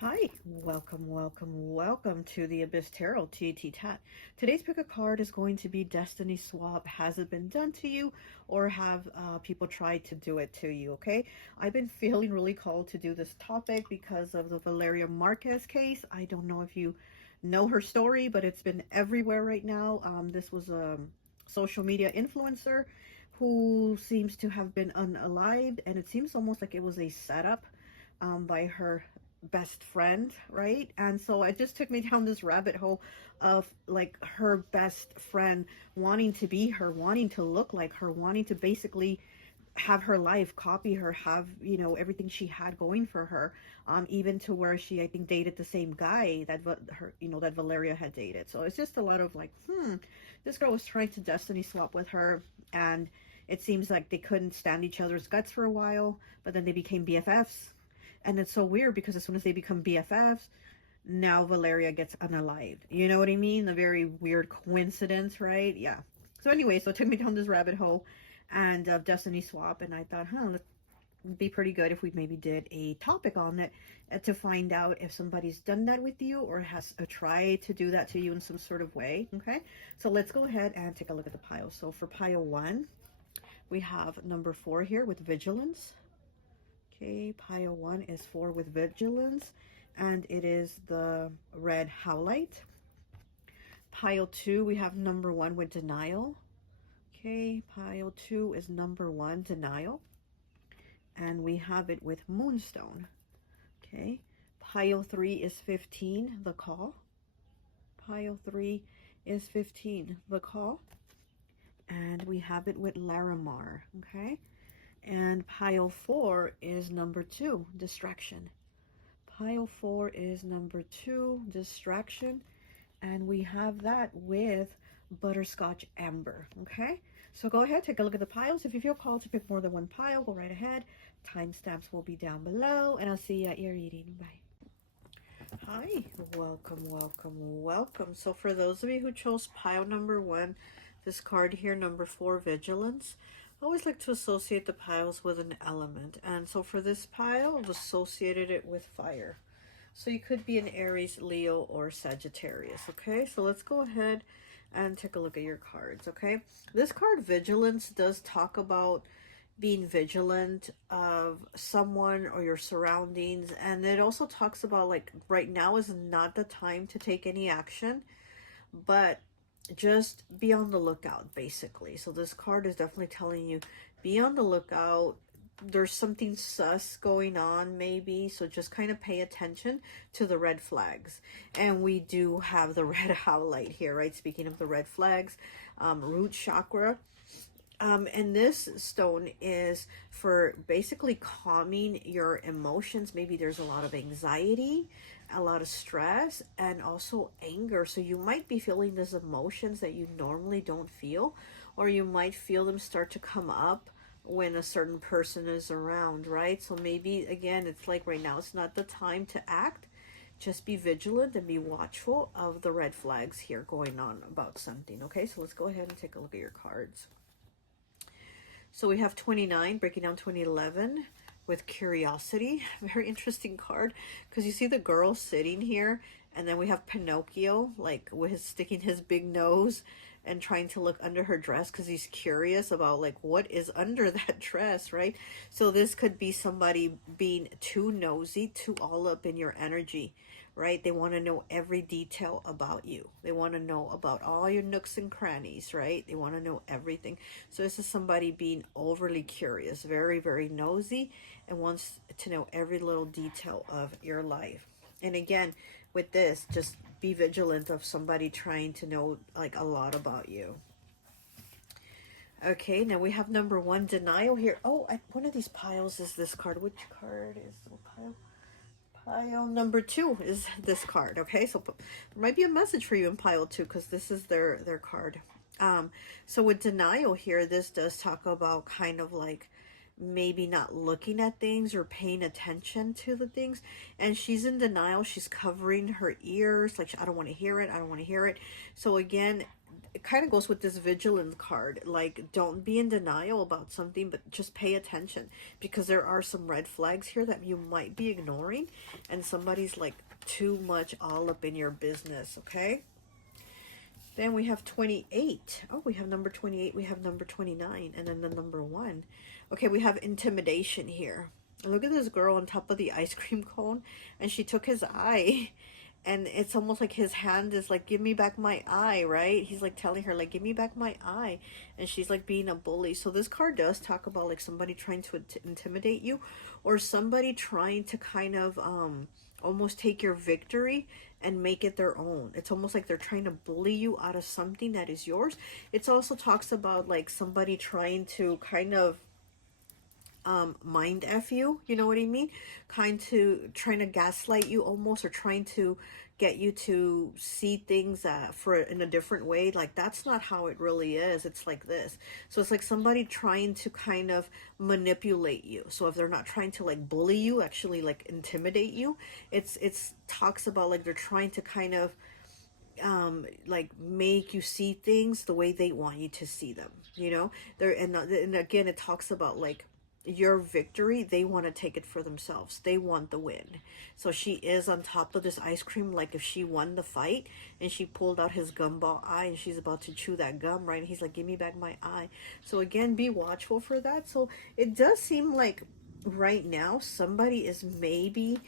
Hi, welcome to the Abyss Tarot T.A.T. Today's pick a card is going to be Destiny Swap. Has it been done to you, or have people tried to do it to you? Okay, I've been feeling really called to do this topic because of the Valeria Marquez case. I don't know if you know her story, but it's been everywhere right now. This was a social media influencer who seems to have been unalived, and it seems almost like it was a setup by her best friend, right? And so it just took me down this rabbit hole of like her best friend wanting to be her, wanting to look like her, wanting to basically have her life, copy her, have, you know, everything she had going for her, even to where she, I think, dated the same guy that her, you know, that Valeria had dated. So it's just a lot of like, this girl was trying to destiny swap with her, and it seems like they couldn't stand each other's guts for a while, but then they became BFFs. And it's so weird because as soon as they become BFFs, now Valeria gets unalived. You know what I mean? A very weird coincidence, right? Yeah. So anyway, so it took me down this rabbit hole and Destiny Swap, and I thought, it'd be pretty good if we maybe did a topic on it to find out if somebody's done that with you or has tried to do that to you in some sort of way. Okay, so let's go ahead and take a look at the pile. So for pile 1, we have number 4 here with Vigilance. Okay, pile 1 is 4 with Vigilance, and it is the red Howlite. Pile 2, we have number 1 with Denial. Okay, pile 2 is number 1, Denial. And we have it with Moonstone. Okay, pile 3 is 15, the Call. Pile 3 is 15, the Call. And we have it with Larimar. Okay. And pile 4 is number 2, Distraction. Pile 4 is number 2, Distraction. And we have that with Butterscotch Amber. Okay, so go ahead, take a look at the piles. If you feel called to pick more than one pile, go right ahead. Timestamps will be down below, and I'll see you at your reading. Bye. Hi, welcome. So for those of you who chose pile number 1, this card here, number 4, Vigilance, I always like to associate the piles with an element. And so for this pile, I've associated it with fire. So you could be an Aries, Leo, or Sagittarius. Okay, so let's go ahead and take a look at your cards. Okay, this card, Vigilance, does talk about being vigilant of someone or your surroundings. And it also talks about like right now is not the time to take any action, but just be on the lookout, basically. So this card is definitely telling you, be on the lookout. There's something sus going on, maybe. So just kind of pay attention to the red flags. And we do have the red Howlite here, right? Speaking of the red flags, root chakra. And this stone is for basically calming your emotions. Maybe there's a lot of anxiety, a lot of stress, and also anger. So you might be feeling these emotions that you normally don't feel, or you might feel them start to come up when a certain person is around, right? So maybe, again, it's like right now, it's not the time to act. Just be vigilant and be watchful of the red flags here going on about something. Okay, so let's go ahead and take a look at your cards. So we have 29, breaking down 2011 with Curiosity. Very interesting card because you see the girl sitting here, and then we have Pinocchio, like with his sticking his big nose and trying to look under her dress because he's curious about like what is under that dress, right? So this could be somebody being too nosy, too all up in your energy, right? They want to know every detail about you. They want to know about all your nooks and crannies, right? They want to know everything. So this is somebody being overly curious, very, very nosy, and wants to know every little detail of your life. And again, with this, just be vigilant of somebody trying to know like a lot about you. Okay, now we have number 1, Denial here. Oh, one of these piles is this card. Which card is the pile? Pile number 2 is this card. Okay, so there might be a message for you in pile 2 because this is their card. So with Denial here, this does talk about kind of like maybe not looking at things or paying attention to the things, and she's in denial. She's covering her ears, like I don't want to hear it, I don't want to hear it. So again, it kind of goes with this Vigilance card. Like, don't be in denial about something, but just pay attention, because there are some red flags here that you might be ignoring, and somebody's like too much all up in your business, okay? Then we have 28. Oh, we have number 28, we have number 29, and then the number 1. Okay, we have intimidation here. Look at this girl on top of the ice cream cone, and she took his eye. And it's almost like his hand is like, give me back my eye, right? He's like telling her, like, give me back my eye. And she's like being a bully. So this card does talk about like somebody trying to intimidate you, or somebody trying to kind of almost take your victory and make it their own. It's almost like they're trying to bully you out of something that is yours. It also talks about like somebody trying to kind of mind F you, you know what I mean? Trying to gaslight you almost, or trying to get you to see things in a different way. Like, that's not how it really is. It's like this. So it's like somebody trying to kind of manipulate you. So if they're not trying to like bully you, actually like intimidate you, it's talks about like they're trying to kind of like make you see things the way they want you to see them, you know? And again, it talks about like your victory. They want to take it for themselves. They want the win. So she is on top of this ice cream, like if she won the fight, and she pulled out his gumball eye and she's about to chew that gum, right? And he's like, give me back my eye. So again, be watchful for that. So it does seem like right now somebody is maybe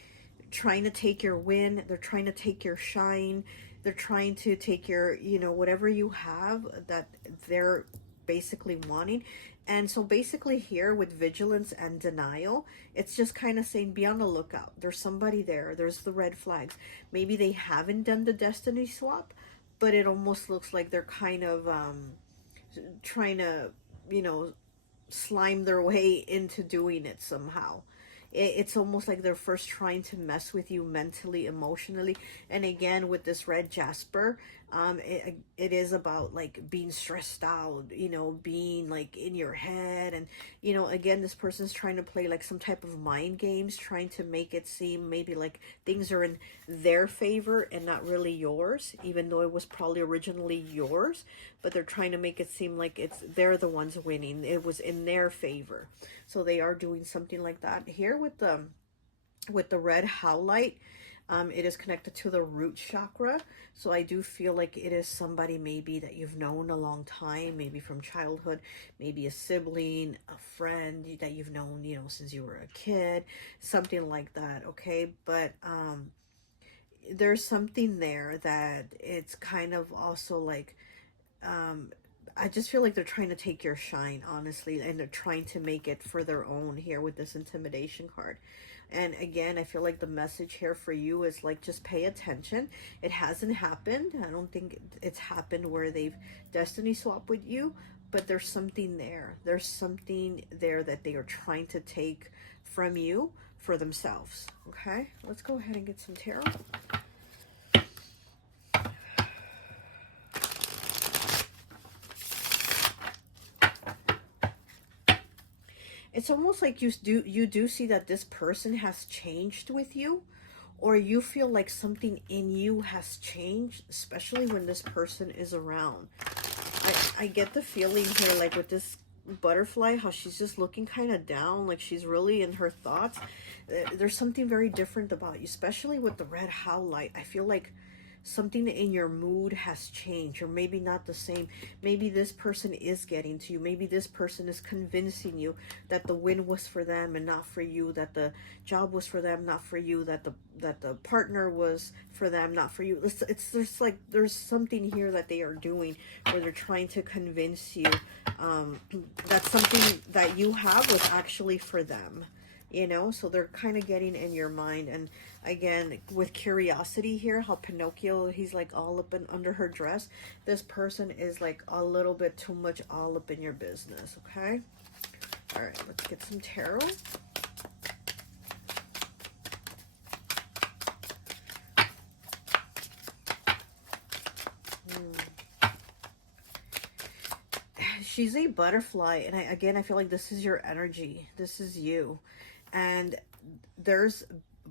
trying to take your win. They're trying to take your shine. They're trying to take your, you know, whatever you have that they're basically wanting. And so basically here with vigilance and denial, it's just kind of saying, be on the lookout. There's somebody there. There's the red flags. Maybe they haven't done the destiny swap, but it almost looks like they're kind of trying to, you know, slime their way into doing it somehow. It's almost like they're first trying to mess with you mentally, emotionally. And again, with this red jasper, it is about like being stressed out, you know, being like in your head. And, you know, again, this person's trying to play like some type of mind games, trying to make it seem maybe like things are in their favor and not really yours, even though it was probably originally yours. But they're trying to make it seem like they're the ones winning. It was in their favor. So they are doing something like that here with the red howlite. It is connected to the root chakra. So I do feel like it is somebody maybe that you've known a long time, maybe from childhood, maybe a sibling, a friend that you've known, you know, since you were a kid, something like that. Okay. But there's something there that it's kind of also like, I just feel like they're trying to take your shine, honestly, and they're trying to make it for their own here with this intimidation card. And again, I feel like the message here for you is like, just pay attention. It hasn't happened. I don't think it's happened where they've destiny swapped with you, but there's something there. There's something there that they are trying to take from you for themselves. Okay, let's go ahead and get some tarot. It's almost like you do see that this person has changed with you, or you feel like something in you has changed, especially when this person is around. I get the feeling here, like with this butterfly, how she's just looking kind of down, like she's really in her thoughts. There's something very different about you, especially with the red howlite. I feel like something in your mood has changed, or maybe not the same. Maybe this person is getting to you. Maybe this person is convincing you that the win was for them and not for you, that the job was for them, not for you, that the partner was for them, not for you. It's just like there's something here that they are doing where they're trying to convince you that something that you have was actually for them, you know. So they're kind of getting in your mind. And again, with curiosity here, how Pinocchio, he's like all up and under her dress. This person is like a little bit too much all up in your business. Okay, all right, let's get some tarot. She's a butterfly, and I feel like this is your energy. This is you. And there's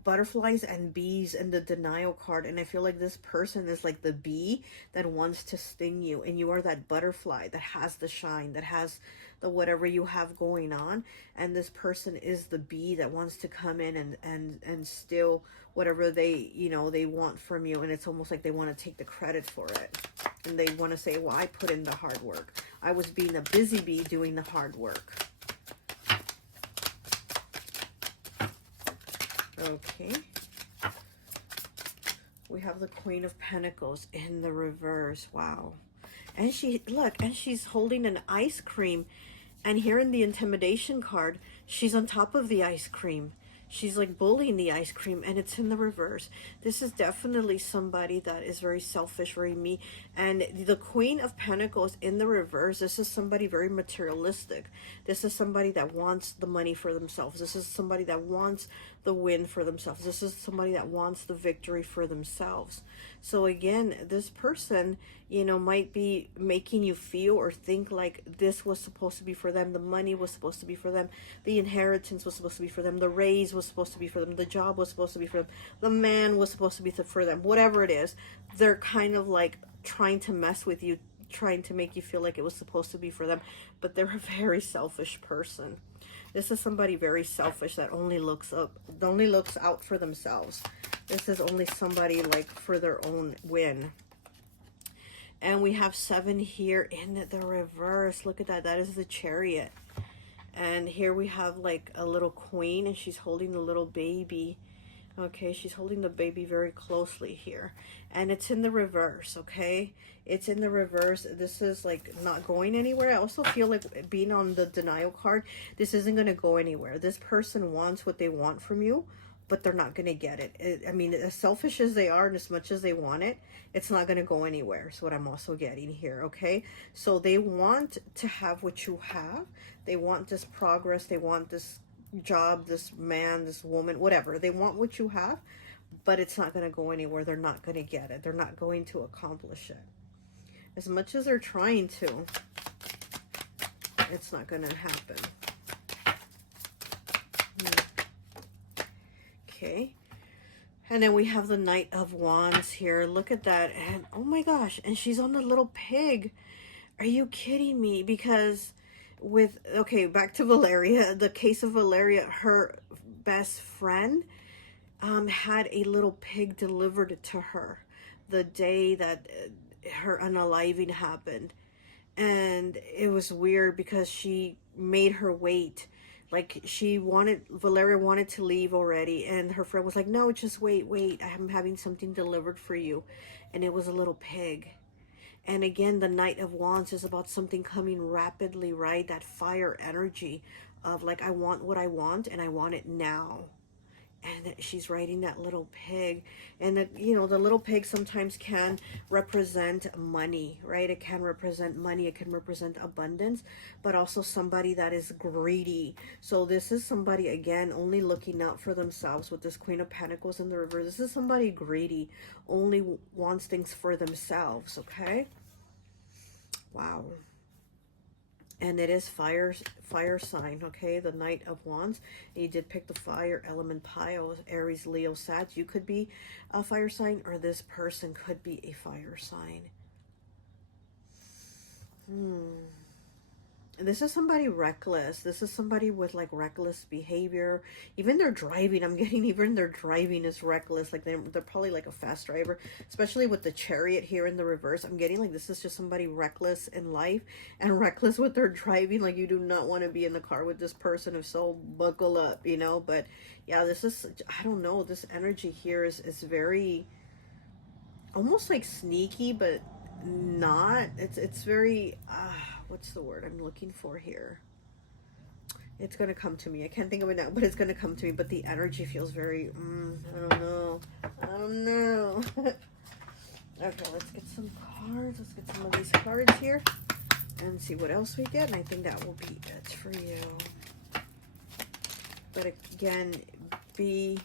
butterflies and bees in the denial card, and I feel like this person is like the bee that wants to sting you, and you are that butterfly that has the shine, that has the whatever you have going on, and this person is the bee that wants to come in and steal whatever they, you know, they want from you, and it's almost like they want to take the credit for it, and they want to say, well, I put in the hard work, I was being a busy bee doing the hard work. Okay, we have the Queen of Pentacles in the reverse. Wow. And she, look, and she's holding an ice cream, and here in the intimidation card, she's on top of the ice cream. She's like bullying the ice cream, and it's in the reverse. This is definitely somebody that is very selfish, very mean. And the Queen of Pentacles in the reverse, this is somebody very materialistic. This is somebody that wants the money for themselves. This is somebody that wants the win for themselves. This is somebody that wants the victory for themselves. So again, this person, you know, might be making you feel or think like this was supposed to be for them. The money was supposed to be for them. The inheritance was supposed to be for them. The raise was supposed to be for them. The job was supposed to be for them. The man was supposed to be for them. Whatever it is, they're kind of like trying to mess with you, trying to make you feel like it was supposed to be for them. But they're a very selfish person. This is somebody very selfish that only looks out for themselves. This is only somebody like for their own win. And we have 7 here in the reverse. Look at that. That is the Chariot. And here we have like a little queen, and she's holding the little baby. Okay, she's holding the baby very closely here. And it's in the reverse, okay? It's in the reverse. This is like not going anywhere. I also feel like being on the denial card, this isn't going to go anywhere. This person wants what they want from you, but they're not going to get it. I mean, as selfish as they are and as much as they want it, it's not going to go anywhere. That's what I'm also getting here, okay? So they want to have what you have. They want this progress. They want this job, this man, this woman, whatever. They want what you have, but it's not going to go anywhere. They're not going to get it. They're not going to accomplish it. As much as they're trying to, it's not going to happen. Okay. And then we have the Knight of Wands here. Look at that. And oh my gosh. And she's on the little pig. Are you kidding me? Because with, okay, back to Valeria. The case of Valeria, her best friend had a little pig delivered to her the day that her unaliving happened. And it was weird because she made her wait. Like Valeria wanted to leave already, and her friend was like, no, just wait, I'm having something delivered for you. And it was a little pig. And again, the Knight of Wands is about something coming rapidly, right? That fire energy of like, I want what I want, and I want it now. And she's riding that little pig. And you know, the little pig sometimes can represent money, right? It can represent money. It can represent abundance, but also somebody that is greedy. So this is somebody, again, only looking out for themselves with this Queen of Pentacles in the reverse. This is somebody greedy, only wants things for themselves, okay? Wow. And it is fire sign, okay? The Knight of Wands. And you did pick the fire element pile, Aries, Leo, Sag. You could be a fire sign, or this person could be a fire sign. This is somebody reckless. This is somebody with like reckless behavior. Even their driving, I'm getting even their driving is reckless. Like they're probably like a fast driver, especially with the Chariot here in the reverse. I'm getting like this is just somebody reckless in life and reckless with their driving. Like you do not want to be in the car with this person. If so, buckle up, you know. But yeah, this is, I don't know, this energy here is very almost like sneaky, but not. It's very what's the word I'm looking for here? It's gonna come to me. I can't think of it now, but it's gonna come to me. But the energy feels very I don't know. Okay, let's get some cards. Let's get some of these cards here and see what else we get. And I think that will be it for you. But again, be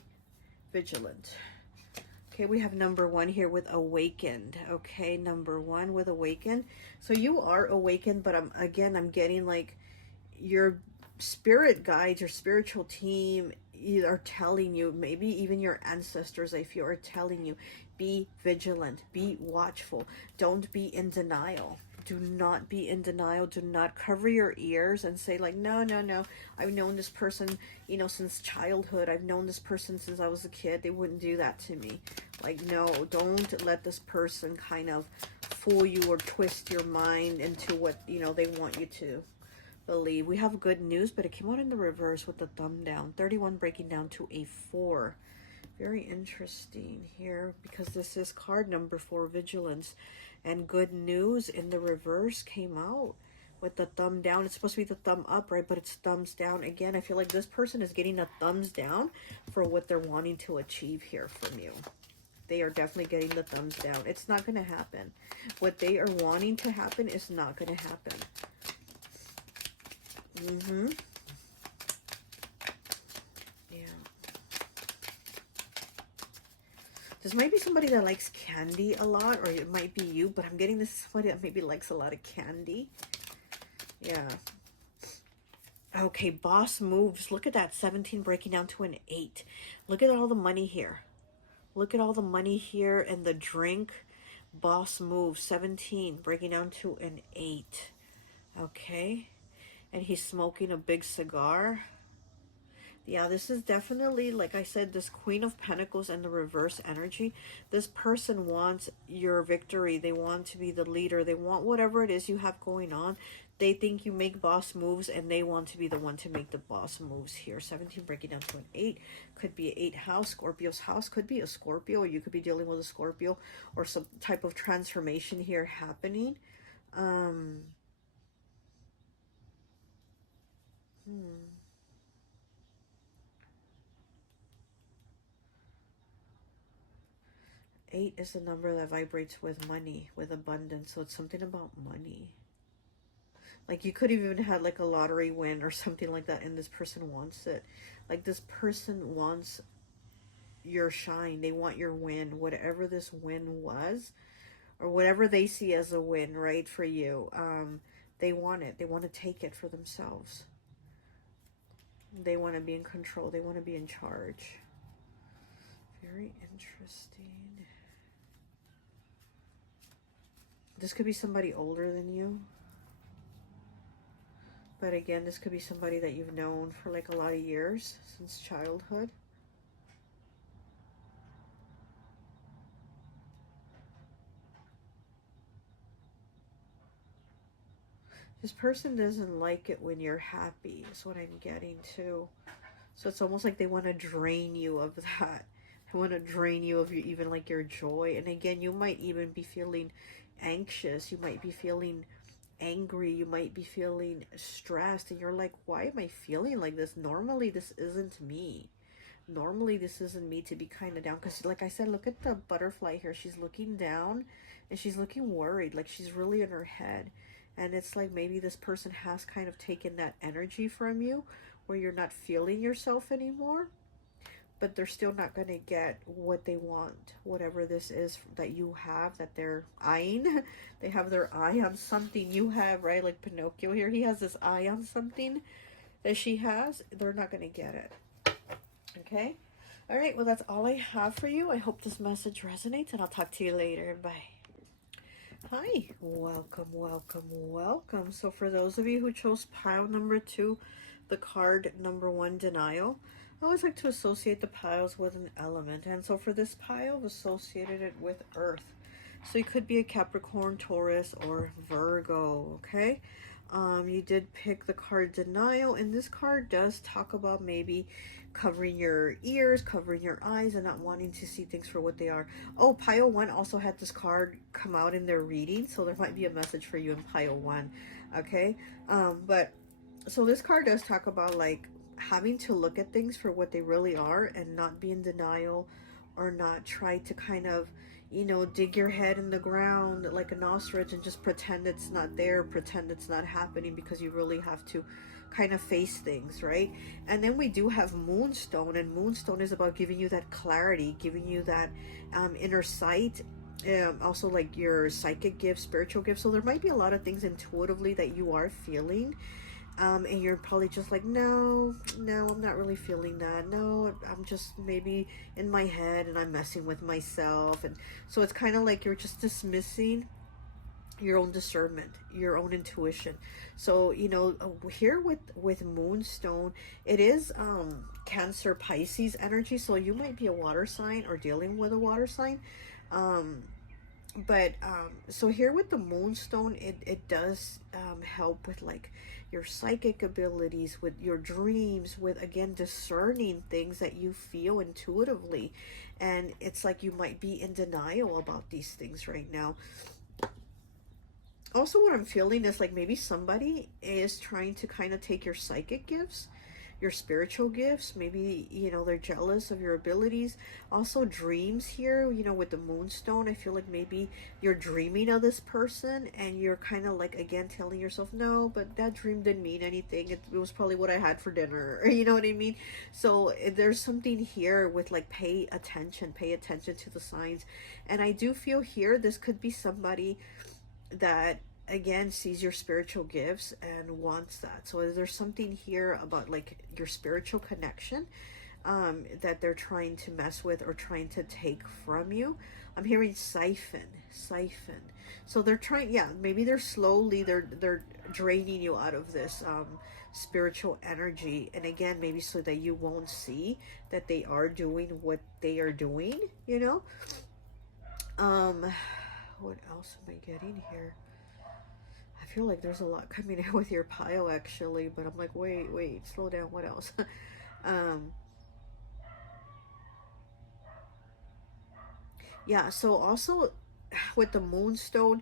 vigilant. Okay, we have number 1 here with awakened. Okay, number 1 with awakened. So you are awakened, but I'm getting like your spirit guides, your spiritual team, are telling you, maybe even your ancestors, if you are telling you, be vigilant, be watchful, don't be in denial. Do not be in denial. Do not cover your ears and say like, no, no, no, I've known this person, you know, since childhood. I've known this person since I was a kid. They wouldn't do that to me. Like, no, don't let this person kind of fool you or twist your mind into what, you know, they want you to believe. We have good news, but it came out in the reverse with the thumb down. 31 breaking down to a 4. Very interesting here, because this is card number 4, Vigilance. And good news in the reverse came out with the thumb down. It's supposed to be the thumb up, right? But it's thumbs down. Again, I feel like this person is getting a thumbs down for what they're wanting to achieve here from you. They are definitely getting the thumbs down. It's not going to happen. What they are wanting to happen is not going to happen. Yeah. This might be somebody that likes candy a lot, or it might be you, but I'm getting this somebody that maybe likes a lot of candy. Yeah. Okay, boss moves. Look at that, 17 breaking down to an 8. Look at all the money here. Look at all the money here and the drink. Boss moves, 17 breaking down to an 8. Okay. And he's smoking a big cigar. Yeah, this is definitely, like I said, this Queen of Pentacles and the reverse energy. This person wants your victory. They want to be the leader. They want whatever it is you have going on. They think you make boss moves, and they want to be the one to make the boss moves here. 17 breaking down to an 8. Could be an 8 house. Scorpio's house. Could be a Scorpio, or you could be dealing with a Scorpio, or some type of transformation here happening. 8 is the number that vibrates with money, with abundance. So it's something about money. Like you could even have like a lottery win or something like that, and this person wants it. Like this person wants your shine. They want your win, whatever this win was, or whatever they see as a win, right, for you. They want it. They want to take it for themselves. They want to be in control. They want to be in charge. Very interesting. This could be somebody older than you. But again, this could be somebody that you've known for like a lot of years, since childhood. This person doesn't like it when you're happy, is what I'm getting to. So it's almost like they want to drain you of that. They want to drain you of your, even like your joy. And again, you might even be feeling anxious. You might be feeling angry. You might be feeling stressed. And you're like, why am I feeling like this? Normally, this isn't me. Normally, this isn't me to be kind of down. Because like I said, look at the butterfly here. She's looking down and she's looking worried. Like she's really in her head. And it's like maybe this person has kind of taken that energy from you, where you're not feeling yourself anymore, but they're still not going to get what they want, whatever this is that you have, that they're eyeing. They have their eye on something you have, right? Like Pinocchio here, he has this eye on something that she has. They're not going to get it. Okay? All right, well, that's all I have for you. I hope this message resonates, and I'll talk to you later. Bye. Hi, welcome, welcome, welcome. So for those of you who chose pile number 2, the card number 1, denial, I always like to associate the piles with an element. And so for this pile, I've associated it with earth. So you could be a Capricorn, Taurus, or Virgo, okay? You did pick the card denial, and this card does talk about maybe covering your ears, covering your eyes, and not wanting to see things for what they are. Oh, pile 1 also had this card come out in their reading, so there might be a message for you in pile 1, okay? But so this card does talk about like having to look at things for what they really are and not be in denial, or not try to kind of, you know, dig your head in the ground like an ostrich and just pretend it's not there, pretend it's not happening, because you really have to kind of face things, right? And then we do have Moonstone, and Moonstone is about giving you that clarity, giving you that inner sight, also like your psychic gifts, spiritual gifts. So there might be a lot of things intuitively that you are feeling, And you're probably just like, no, I'm not really feeling that. No, I'm just maybe in my head and I'm messing with myself. And so it's kind of like you're just dismissing your own discernment, your own intuition. So, you know, here with Moonstone, it is Cancer Pisces energy. So you might be a water sign or dealing with a water sign. So here with the Moonstone, it does help with like your psychic abilities, with your dreams, with again discerning things that you feel intuitively. And it's like you might be in denial about these things right now. Also, what I'm feeling is like maybe somebody is trying to kind of take your psychic gifts, your spiritual gifts. Maybe, you know, they're jealous of your abilities. Also, dreams here, you know, with the Moonstone, I feel like maybe you're dreaming of this person and you're kind of like, again, telling yourself, no, but that dream didn't mean anything. It was probably what I had for dinner. You know what I mean? So there's something here with like, pay attention to the signs. And I do feel here, this could be somebody that again sees your spiritual gifts and wants that. So there's something here about like your spiritual connection that they're trying to mess with or trying to take from you. I'm hearing siphon. So they're trying, yeah, maybe they're slowly they're draining you out of this spiritual energy. And again, maybe so that you won't see that they are doing what they are doing, you know. What else am I getting here? I feel like there's a lot coming in with your pile actually, but I'm like, wait, slow down. What else? um, yeah, so also with the Moonstone,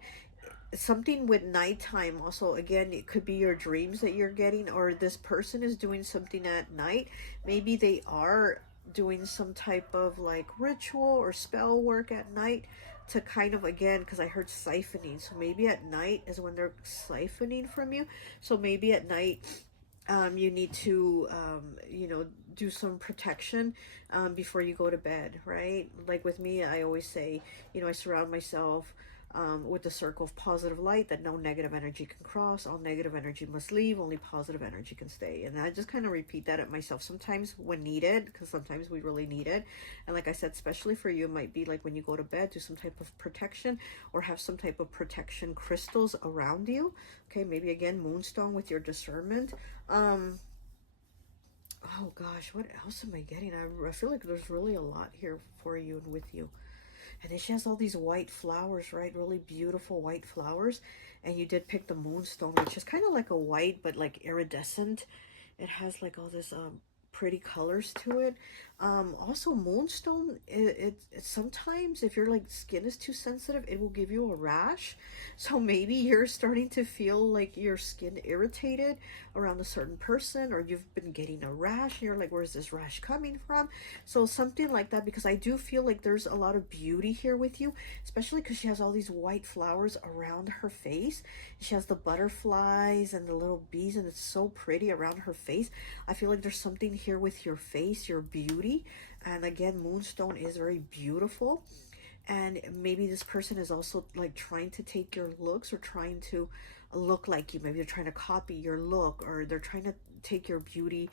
something with nighttime also, again, it could be your dreams that you're getting, or this person is doing something at night. Maybe they are doing some type of like ritual or spell work at night to kind of, again, because I heard siphoning, so maybe at night is when they're siphoning from you. So maybe at night you need to you know, do some protection before you go to bed, right? Like with me, I always say, you know, I surround myself with the circle of positive light that no negative energy can cross. All negative energy must leave. Only positive energy can stay. And I just kind of repeat that at myself sometimes when needed, because sometimes we really need it. And like I said, especially for you, it might be like when you go to bed, do some type of protection or have some type of protection crystals around you. Okay, maybe again, Moonstone with your discernment. Oh gosh, what else am I getting? I feel like there's really a lot here for you and with you. And then she has all these white flowers, right? Really beautiful white flowers. And you did pick the Moonstone, which is kind of like a white, but like iridescent. It has like all this pretty colors to it. Also, Moonstone, it sometimes if your like skin is too sensitive, it will give you a rash. So maybe you're starting to feel like your skin irritated around a certain person, or you've been getting a rash and you're like, where's this rash coming from? So something like that, because I do feel like there's a lot of beauty here with you, especially because she has all these white flowers around her face. She has the butterflies and the little bees, and it's so pretty around her face. I feel like there's something here with your face, your beauty. And again, Moonstone is very beautiful. And maybe this person is also like trying to take your looks or trying to look like you. Maybe they're trying to copy your look, or they're trying to take your beauty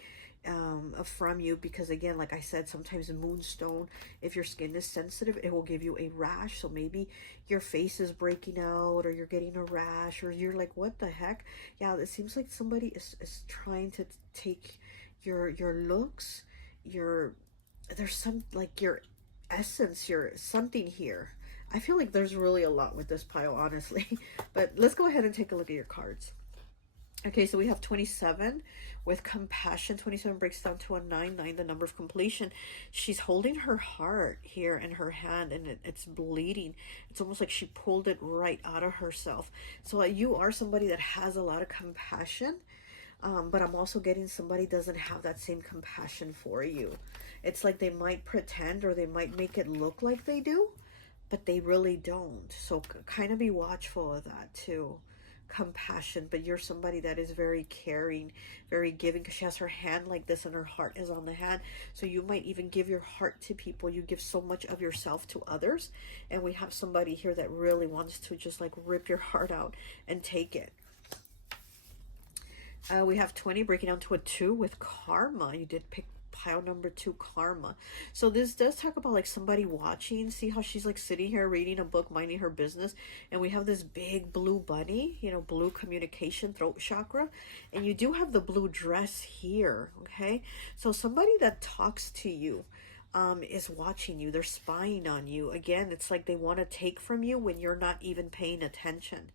from you, because again, like I said, sometimes Moonstone, if your skin is sensitive, it will give you a rash. So maybe your face is breaking out, or you're getting a rash, or you're like, what the heck? Yeah, it seems like somebody is trying to take your looks, there's some like your essence, your something here. I feel like there's really a lot with this pile, honestly. But let's go ahead and take a look at your cards. Okay, so we have 27 with compassion. 27 breaks down to a 9. 9, the number of completion. She's holding her heart here in her hand, and it's bleeding. It's almost like she pulled it right out of herself. So you are somebody that has a lot of compassion, but I'm also getting somebody doesn't have that same compassion for you. It's like they might pretend, or they might make it look like they do, but they really don't. So kind of be watchful of that too. Compassion, but you're somebody that is very caring, very giving, because she has her hand like this and her heart is on the hand. So you might even give your heart to people. You give so much of yourself to others, and we have somebody here that really wants to just like rip your heart out and take it. We have 20 breaking down to a 2 with karma. You did pick pile number 2, karma. So this does talk about like somebody watching. See how she's like sitting here reading a book, minding her business, and we have this big blue bunny, you know, blue communication, throat chakra, and you do have the blue dress here. Okay, so somebody that talks to you is watching you. They're spying on you. Again, it's like they want to take from you when you're not even paying attention.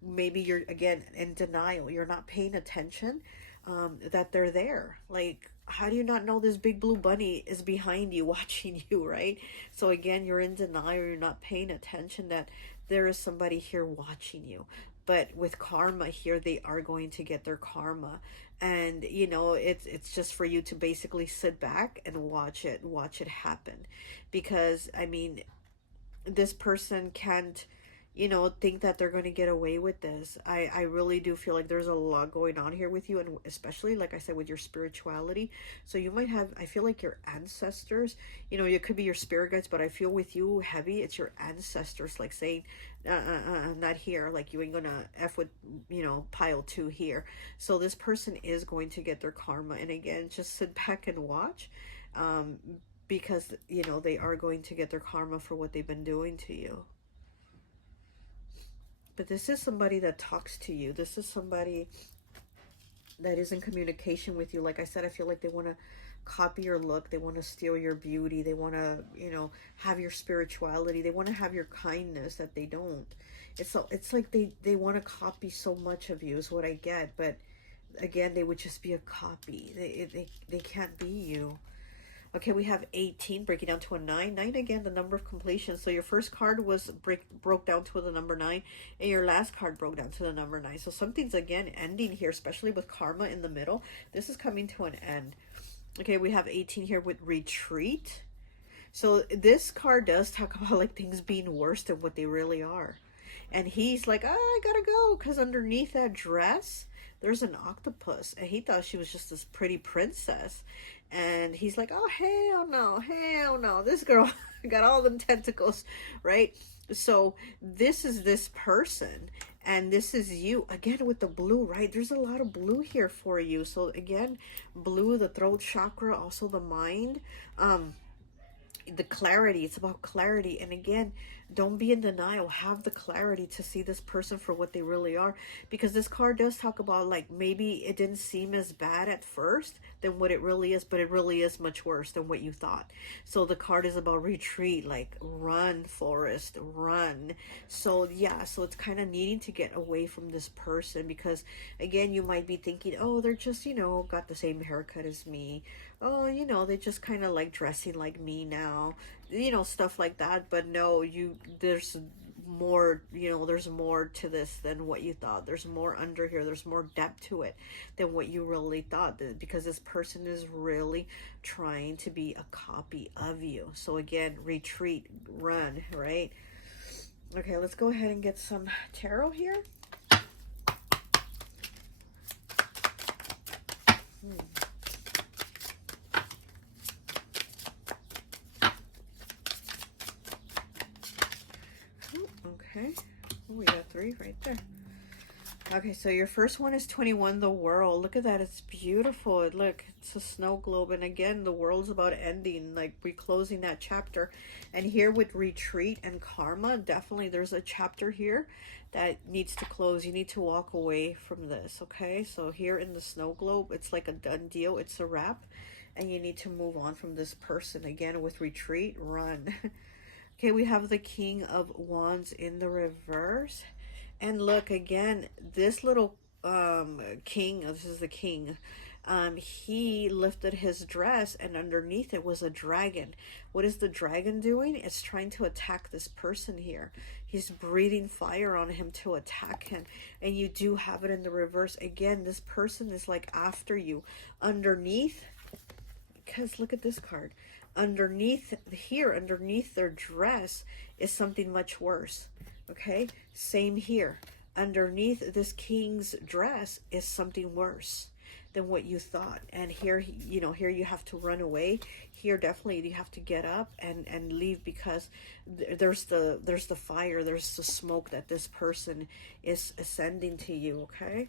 Maybe you're, again, in denial. You're not paying attention that they're there. Like, how do you not know this big blue bunny is behind you watching you, right? So again, you're in denial. You're not paying attention that there is somebody here watching you. But with karma here, they are going to get their karma. And, you know, it's just for you to basically sit back and watch it happen. Because, I mean, this person can't, you know, think that they're going to get away with this. I really do feel like there's a lot going on here with you, and especially, like I said, with your spirituality. So you might have, I feel like your ancestors, you know, it could be your spirit guides, but I feel with you heavy, it's your ancestors, like saying, not here, like you ain't gonna F with, you know, pile 2 here. So this person is going to get their karma. And again, just sit back and watch. Because, you know, they are going to get their karma for what they've been doing to you. But this is somebody that talks to you. This is somebody that is in communication with you. Like I said, I feel like they want to copy your look. They want to steal your beauty. They want to, you know, have your spirituality. They want to have your kindness that they don't. It's like they want to copy so much of you is what I get. But again, they would just be a copy. They can't be you. Okay, we have 18 breaking down to a 9. 9 again, the number of completion. So your first card was broke down to the number 9, and your last card broke down to the number 9. So something's again ending here, especially with karma in the middle. This is coming to an end. Okay, we have 18 here with retreat. So this card does talk about like things being worse than what they really are. And he's like, oh, I gotta go, because underneath that dress, there's an octopus. And he thought she was just this pretty princess. And he's like, oh, hell no. This girl got all them tentacles, right? So this is this person. And this is you. Again, with the blue, right? There's a lot of blue here for you. So again, blue, the throat chakra, also the mind. The clarity, it's about clarity. And again, don't be in denial. Have the clarity to see this person for what they really are, because this card does talk about like maybe it didn't seem as bad at first than what it really is, but it really is much worse than what you thought. So the card is about retreat, like run, Forest, run. So yeah, so it's kind of needing to get away from this person, because again, you might be thinking, oh, they're just, you know, got the same haircut as me. Oh, you know, they just kind of like dressing like me now, you know, stuff like that. But no, there's more, you know, there's more to this than what you thought. There's more under here. There's more depth to it than what you really thought, because this person is really trying to be a copy of you. So again, retreat, run, right? Okay, let's go ahead and get some tarot here. Okay, oh, we got 3 right there. Okay, so your first one is 21, the world. Look at that, it's beautiful. Look, it's a snow globe, and again, the world's about ending, like we closing that chapter. And here with retreat and karma, definitely there's a chapter here that needs to close. You need to walk away from this, okay? So here in the snow globe, it's like a done deal. It's a wrap, and you need to move on from this person. Again, with retreat, run. Okay, we have the King of Wands in the reverse. And look, again, this little king, this is the king, he lifted his dress, and underneath it was a dragon. What is the dragon doing? It's trying to attack this person here. He's breathing fire on him to attack him. And you do have it in the reverse. Again, this person is like after you. Underneath, because look at this card. Underneath here, underneath their dress is something much worse. Okay, same here. Underneath this king's dress is something worse than what you thought. And here, you know, here you have to run away. Here definitely you have to get up and leave, because there's the fire, there's the smoke that this person is sending to you. Okay,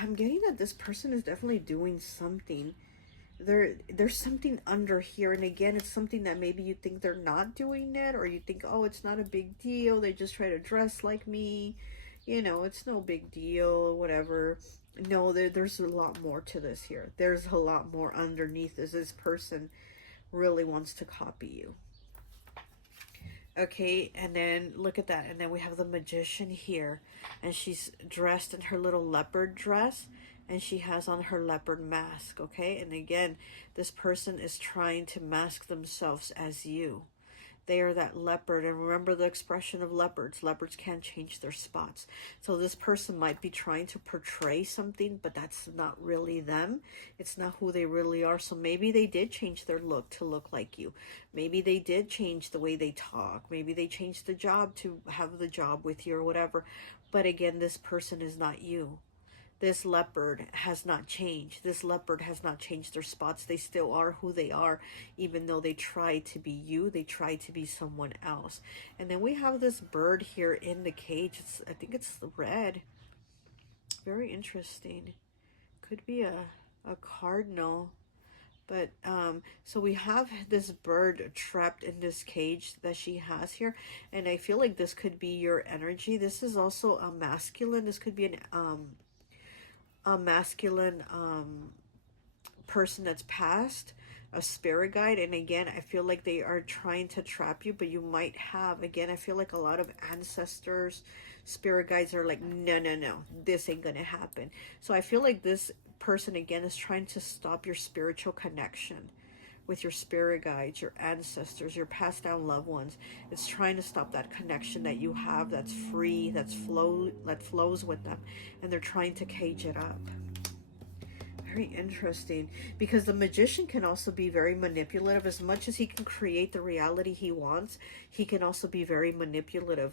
I'm getting that this person is definitely doing something. There's something under here, and again, it's something that maybe you think they're not doing it, or you think, oh, it's not a big deal, they just try to dress like me, you know, it's no big deal, whatever. No, there's a lot more to this here. There's a lot more underneath this person really wants to copy you. Okay, and then look at that, and then we have the Magician here, and she's dressed in her little leopard dress, and she has on her leopard mask. Okay, and again, this person is trying to mask themselves as you. They are that leopard, and remember the expression of leopards. Leopards can't change their spots. So this person might be trying to portray something, but that's not really them. It's not who they really are. So maybe they did change their look to look like you. Maybe they did change the way they talk. Maybe they changed the job to have the job with you or whatever. But again, this person is not you. This leopard has not changed. This leopard has not changed their spots. They still are who they are, even though they try to be you. They try to be someone else. And then we have this bird here in the cage. I think it's red. Very interesting. Could be a cardinal. But so we have this bird trapped in this cage that she has here, and I feel like this could be your energy. This is also a masculine. This could be a masculine person that's passed, a spirit guide. And again, I feel like they are trying to trap you, but you might have, again, I feel like a lot of ancestors, spirit guides are like, no, this ain't gonna happen. So I feel like this person again is trying to stop your spiritual connection with your spirit guides, your ancestors, your passed down loved ones. It's trying to stop that connection that you have, that's free, that flows with them, and they're trying to cage it up. Very interesting, because the Magician can also be very manipulative. As much as he can create the reality he wants, he can also be very manipulative.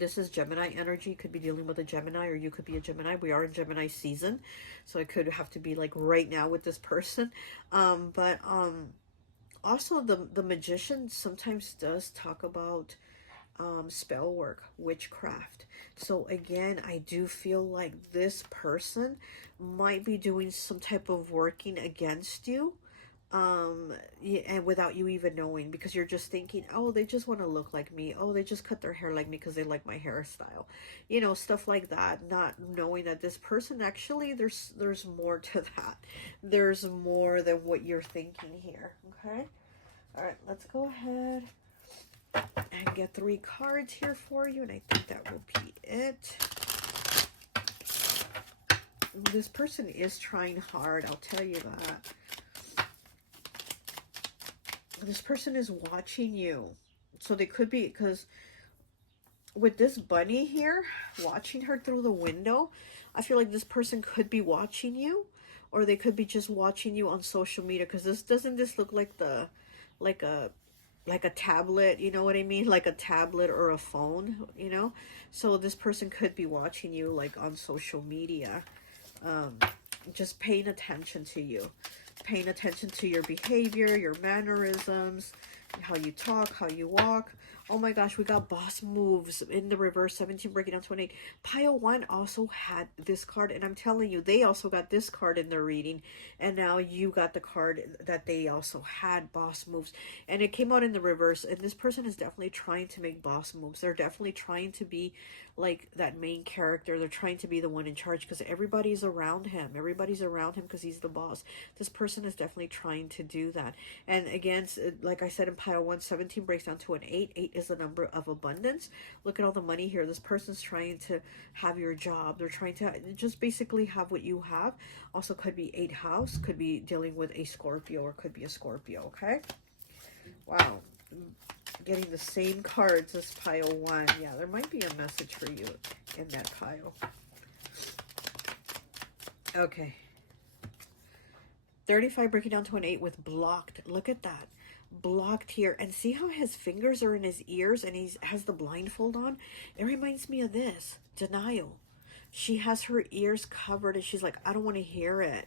This is Gemini energy. Could be dealing with a Gemini, or you could be a Gemini. We are in Gemini season, so it could have to be like right now with this person. But also the Magician sometimes does talk about spell work, witchcraft. So again, I do feel like this person might be doing some type of working against you, and without you even knowing, because you're just thinking, oh, they just want to look like me, oh, they just cut their hair like me because they like my hairstyle, you know, stuff like that. Not knowing that this person actually, there's more to that. There's more than what you're thinking here. Okay, all right, let's go ahead and get 3 cards here for you, and I think that will be it. This person is trying hard, I'll tell you that. This person is watching you. So they could be, because with this bunny here, watching her through the window, I feel like this person could be watching you, or they could be just watching you on social media. Because doesn't this look like like a tablet, you know what I mean? Like a tablet or a phone, you know? So this person could be watching you like on social media, just paying attention to you. Paying attention to your behavior, your mannerisms, how you talk, how you walk. Oh my gosh, we got boss moves in the reverse, 17 breaking down to an 8. Pile 1 also had this card, and I'm telling you, they also got this card in their reading, and now you got the card that they also had, boss moves, and it came out in the reverse. And this person is definitely trying to make boss moves. They're definitely trying to be like that main character. They're trying to be the one in charge, because everybody's around him. Everybody's around him because he's the boss. This person is definitely trying to do that. And again, like I said in pile 1, 17 breaks down to an 8. 8 is the number of abundance. Look at all the money here. This person's trying to have your job. They're trying to just basically have what you have. Also could be 8th house, could be dealing with a Scorpio, or could be a Scorpio. Okay, wow, getting the same cards as pile 1. Yeah, there might be a message for you in that pile. Okay, 35 breaking down to an 8 with blocked. Look at that, blocked here. And see how his fingers are in his ears, and he has the blindfold on? It reminds me of this, denial. She has her ears covered, and she's like, I don't want to hear it.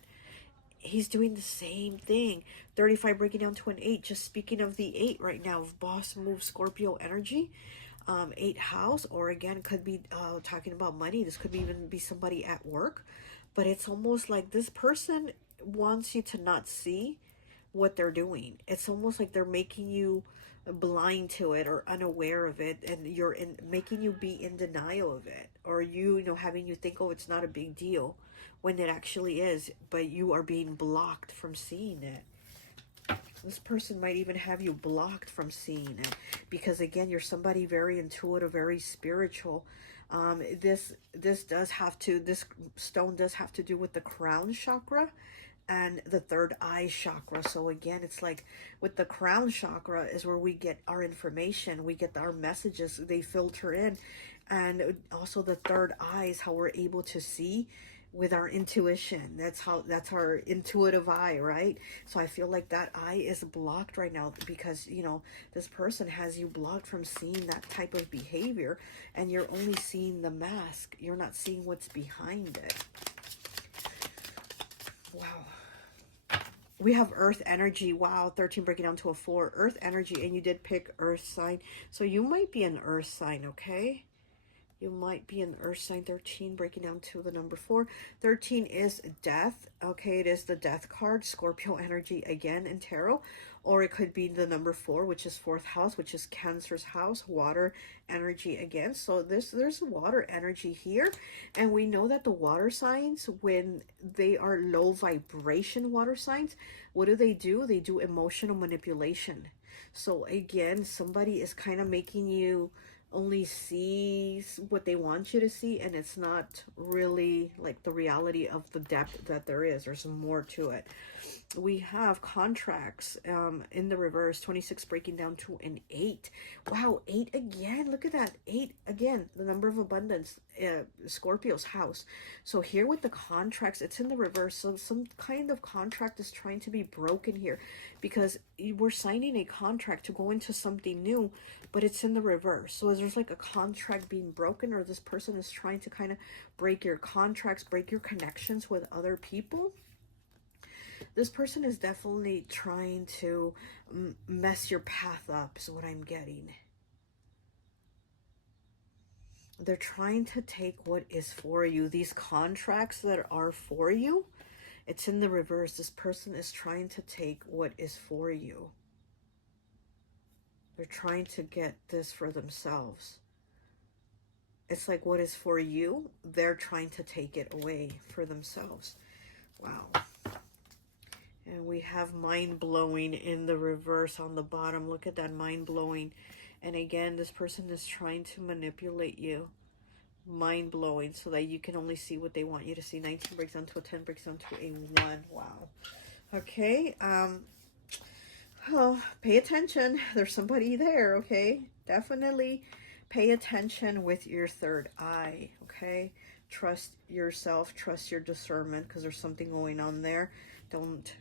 He's doing the same thing. 35 breaking down to an 8. Just speaking of the 8 right now, of boss move, Scorpio energy. Eighth house, or again, could be talking about money. This could even be somebody at work, but it's almost like this person wants you to not see what they're doing. It's almost like they're making you blind to it or unaware of it, and you're in making you be in denial of it, or you know, having you think, oh, it's not a big deal, when it actually is, but you are being blocked from seeing it. This person might even have you blocked from seeing it, because again, you're somebody very intuitive, very spiritual. This stone does have to do with the crown chakra and the third eye chakra. So again, it's like with the crown chakra is where we get our information, we get our messages, they filter in. And also the third eye is how we're able to see with our intuition. That's our intuitive eye, right? So I feel like that eye is blocked right now, because you know, this person has you blocked from seeing that type of behavior, and you're only seeing the mask. You're not seeing what's behind it. Wow. We have earth energy. Wow, 13 breaking down to a 4. Earth energy, and you did pick earth sign. So you might be an earth sign, okay? You might be an earth sign. 13 breaking down to the number 4. 13 is death. Okay, it is the death card. Scorpio energy again in tarot. Or it could be the number 4, which is 4th house, which is Cancer's house. Water energy again. So there's water energy here. And we know that the water signs, when they are low vibration water signs, what do? They do emotional manipulation. So again, somebody is kind of making you only sees what they want you to see, and it's not really like the reality of the depth that there is. There's more to it. We have contracts in the reverse. 26 breaking down to an 8. Wow, 8 again. Look at that. 8 again, the number of abundance, Scorpio's house. So here with the contracts, it's in the reverse. So some kind of contract is trying to be broken here, because we're signing a contract to go into something new, but it's in the reverse. So there's like a contract being broken, or this person is trying to kind of break your contracts, break your connections with other people. This person is definitely trying to mess your path up, is what I'm getting. They're trying to take what is for you. These contracts that are for you, it's in the reverse. This person is trying to take what is for you. They're trying to get this for themselves. It's like what is for you, they're trying to take it away for themselves. Wow. And we have mind-blowing in the reverse on the bottom. Look at that, mind-blowing. And again, this person is trying to manipulate you. Mind-blowing, so that you can only see what they want you to see. 19 breaks down to a 10, breaks down to a 1. Wow. Okay. Oh, pay attention. There's somebody there, okay? Definitely pay attention with your third eye, okay? Trust yourself. Trust your discernment, because there's something going on there. Don't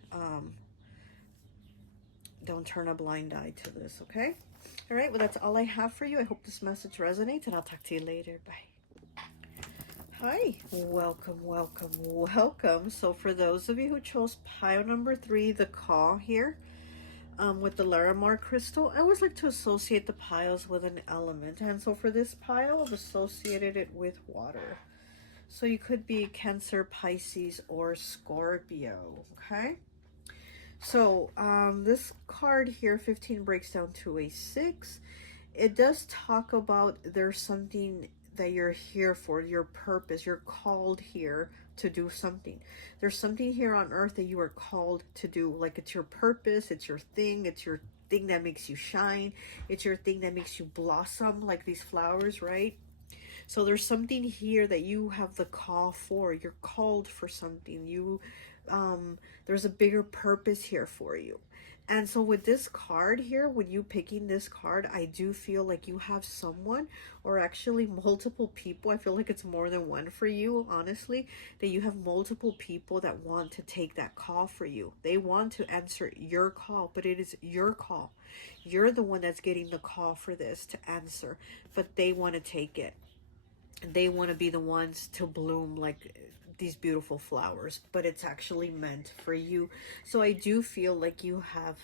turn a blind eye to this, okay? All right, well, that's all I have for you. I hope this message resonates, and I'll talk to you later. Bye. Hi, welcome, welcome, welcome. So for those of you who chose pile number 3, the call here, with the Larimar crystal, I always like to associate the piles with an element. And so for this pile, I've associated it with water. So you could be Cancer, Pisces, or Scorpio, okay? So this card here, 15 breaks down to a 6. It does talk about there's something that you're here for, your purpose. You're called here to do something. There's something here on earth that you are called to do. Like it's your purpose, it's your thing that makes you shine. It's your thing that makes you blossom like these flowers, right? So there's something here that you have the call for. You're called for something. There's a bigger purpose here for you. And so with this card here, when you picking this card, I do feel like you have someone, or actually multiple people. I feel like it's more than one for you, honestly, that you have multiple people that want to take that call for you. They want to answer your call, but it is your call. You're the one that's getting the call for this to answer, but they want to take it. They want to be the ones to bloom like these beautiful flowers, but it's actually meant for you. So I do feel like you have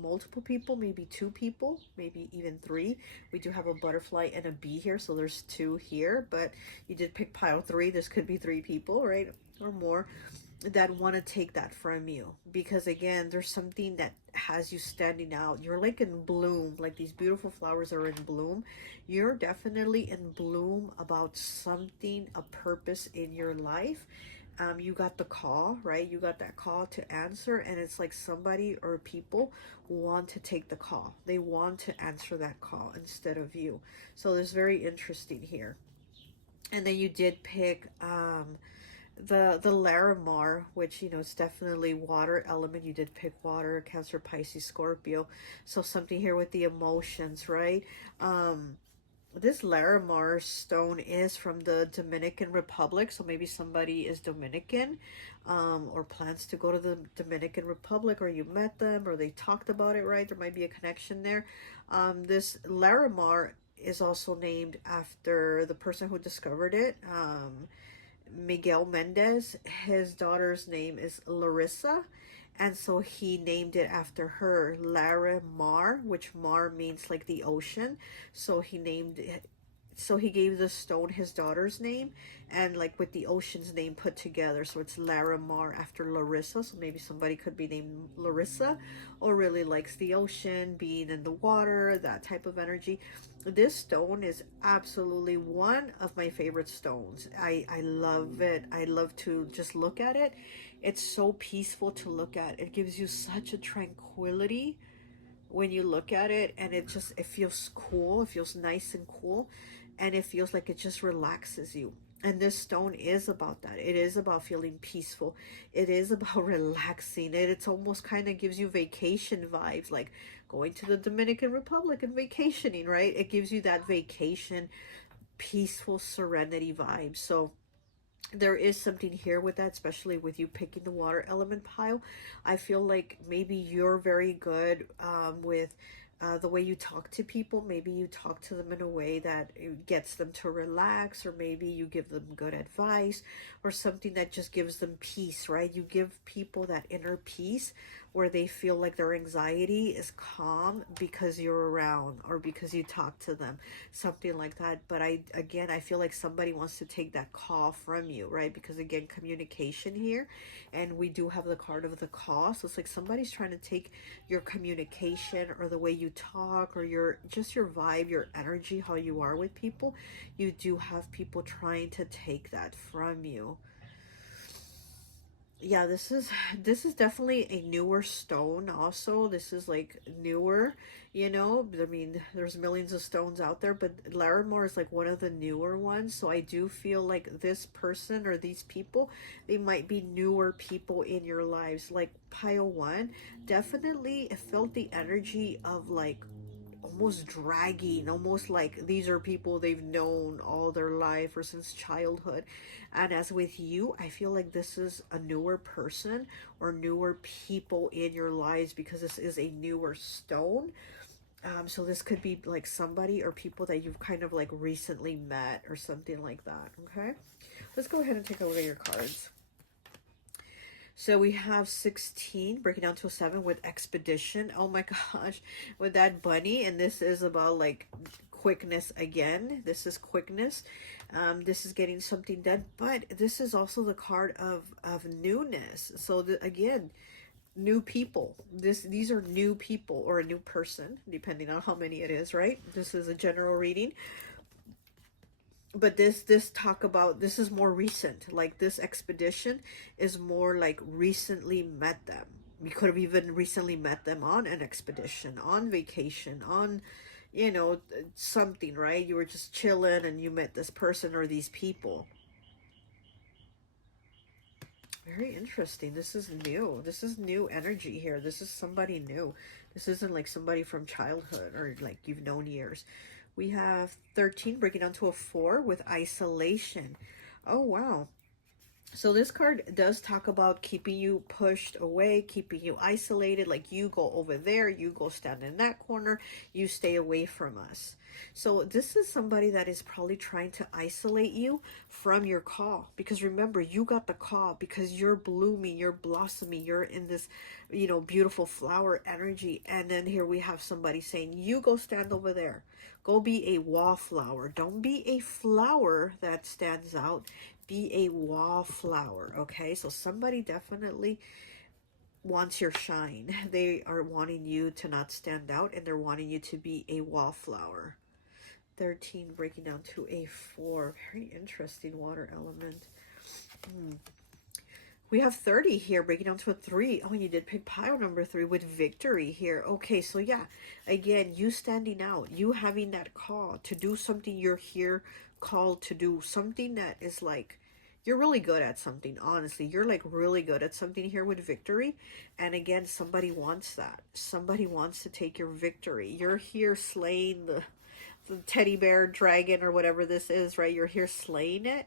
multiple people, maybe 2 people, maybe even 3. We do have a butterfly and a bee here, so there's 2 here, but you did pick pile 3. This could be 3 people, right? Or more, that want to take that from you, because again, there's something that has you standing out. You're like in bloom, like these beautiful flowers are in bloom. You're definitely in bloom about something, a purpose in your life. You got the call, right? You got that call to answer, and it's like somebody or people want to take the call. They want to answer that call instead of you. So there's very interesting here. And then you did pick the Larimar, which, you know, it's definitely water element. You did pick water, Cancer, Pisces, Scorpio. So something here with the emotions, right? This Larimar stone is from the Dominican Republic, so maybe somebody is Dominican, or plans to go to the Dominican Republic, or you met them, or they talked about it, right? There might be a connection there. This Larimar is also named after the person who discovered it, Miguel Mendez. His daughter's name is Larissa, and so he named it after her, Larimar, which Mar means like the ocean. So he named it, so he gave the stone his daughter's name, and like with the ocean's name put together, so it's Larimar after Larissa. So maybe somebody could be named Larissa, or really likes the ocean, being in the water, that type of energy. This stone is absolutely one of my favorite stones. I love it. I love to just look at it. It's so peaceful to look at. It gives you such a tranquility when you look at it, and it feels cool. It feels nice and cool, and it feels like it just relaxes you. And this stone is about that. It is about feeling peaceful. It is about relaxing. It's almost kind of gives you vacation vibes, like going to the Dominican Republic and vacationing, right? It gives you that vacation, peaceful serenity vibe. So there is something here with that, especially with you picking the water element pile. I feel like maybe you're very good with the way you talk to people. Maybe you talk to them in a way that it gets them to relax, or maybe you give them good advice, or something that just gives them peace, right? You give people that inner peace where they feel like their anxiety is calm because you're around, or because you talk to them, something like that. But I feel like somebody wants to take that call from you, right? Because again, communication here, and we do have the card of the call. So it's like somebody's trying to take your communication, or the way you talk, or your vibe, your energy, how you are with people. You do have people trying to take that from you. Yeah, this is definitely a newer stone. Also, this is like newer, you know. I mean, there's millions of stones out there, but Larimar is like one of the newer ones. So I do feel like this person, or these people, they might be newer people in your lives. Like pile 1, definitely it felt the energy of like almost dragging, almost like these are people they've known all their life or since childhood. And as with you, I feel like this is a newer person or newer people in your lives, because this is a newer stone. So this could be like somebody or people that you've kind of like recently met or something like that. Okay, let's go ahead and take a look at your cards. So we have 16 breaking down to a 7 with expedition. Oh my gosh, with that bunny. And this is about like quickness again. This is quickness. This is getting something done, but this is also the card of newness. So again, new people. These are new people, or a new person, depending on how many it is, right? This is a general reading. But this talk about, this is more recent. Like this expedition is more like recently met them. You could have even recently met them on an expedition, on vacation, on, you know, something, right? You were just chilling and you met this person or these people. Very interesting. This is new. This is new energy here. This is somebody new. This isn't like somebody from childhood or like you've known years. We have 13 breaking down to a 4 with isolation. Oh, wow. So this card does talk about keeping you pushed away, keeping you isolated. Like you go over there, you go stand in that corner, you stay away from us. So this is somebody that is probably trying to isolate you from your call, because remember, you got the call because you're blooming, you're blossoming, you're in this, you know, beautiful flower energy. And then here we have somebody saying, you go stand over there, go be a wallflower. Don't be a flower that stands out, be a wallflower. Okay, so somebody definitely wants your shine. They are wanting you to not stand out, and they're wanting you to be a wallflower. 13 breaking down to a 4. Very interesting, water element. We have 30 here breaking down to a 3. Oh, and you did pick pile number 3 with victory here. Okay, so yeah, again, you standing out, you having that call to do something you're here called to do, something that is like, you're really good at something. Honestly, you're like really good at something here with victory. And again, somebody wants that. Somebody wants to take your victory. You're here slaying the teddy bear dragon or whatever this is, right? You're here slaying it,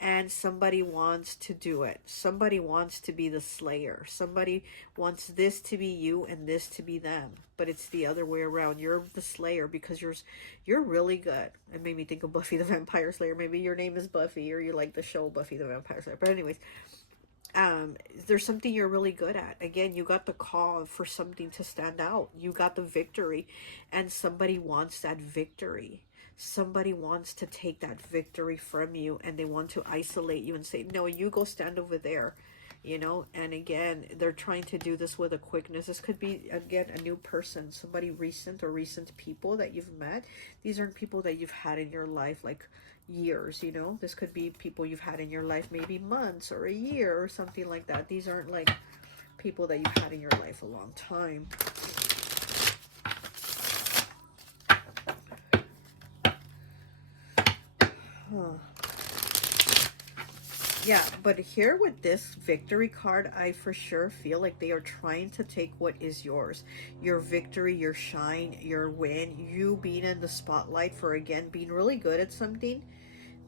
and somebody wants to do it. Somebody wants to be the slayer. Somebody wants this to be you and this to be them, but it's the other way around. You're the slayer because you're really good. It made me think of Buffy the Vampire Slayer. Maybe your name is Buffy, or you like the show Buffy the Vampire Slayer. But anyways, there's something you're really good at. Again, you got the call for something to stand out. You got the victory, and somebody wants that victory. Somebody wants to take that victory from you, and they want to isolate you and say, no, you go stand over there, you know. And again, they're trying to do this with a quickness. This could be, again, a new person, somebody recent, or recent people that you've met. These aren't people that you've had in your life like years, you know. This could be people you've had in your life maybe months or a year or something like that. These aren't like people that you've had in your life a long time. Yeah, but here with this victory card, I for sure feel like they are trying to take what is yours. Your victory, your shine, your win, you being in the spotlight for, again, being really good at something.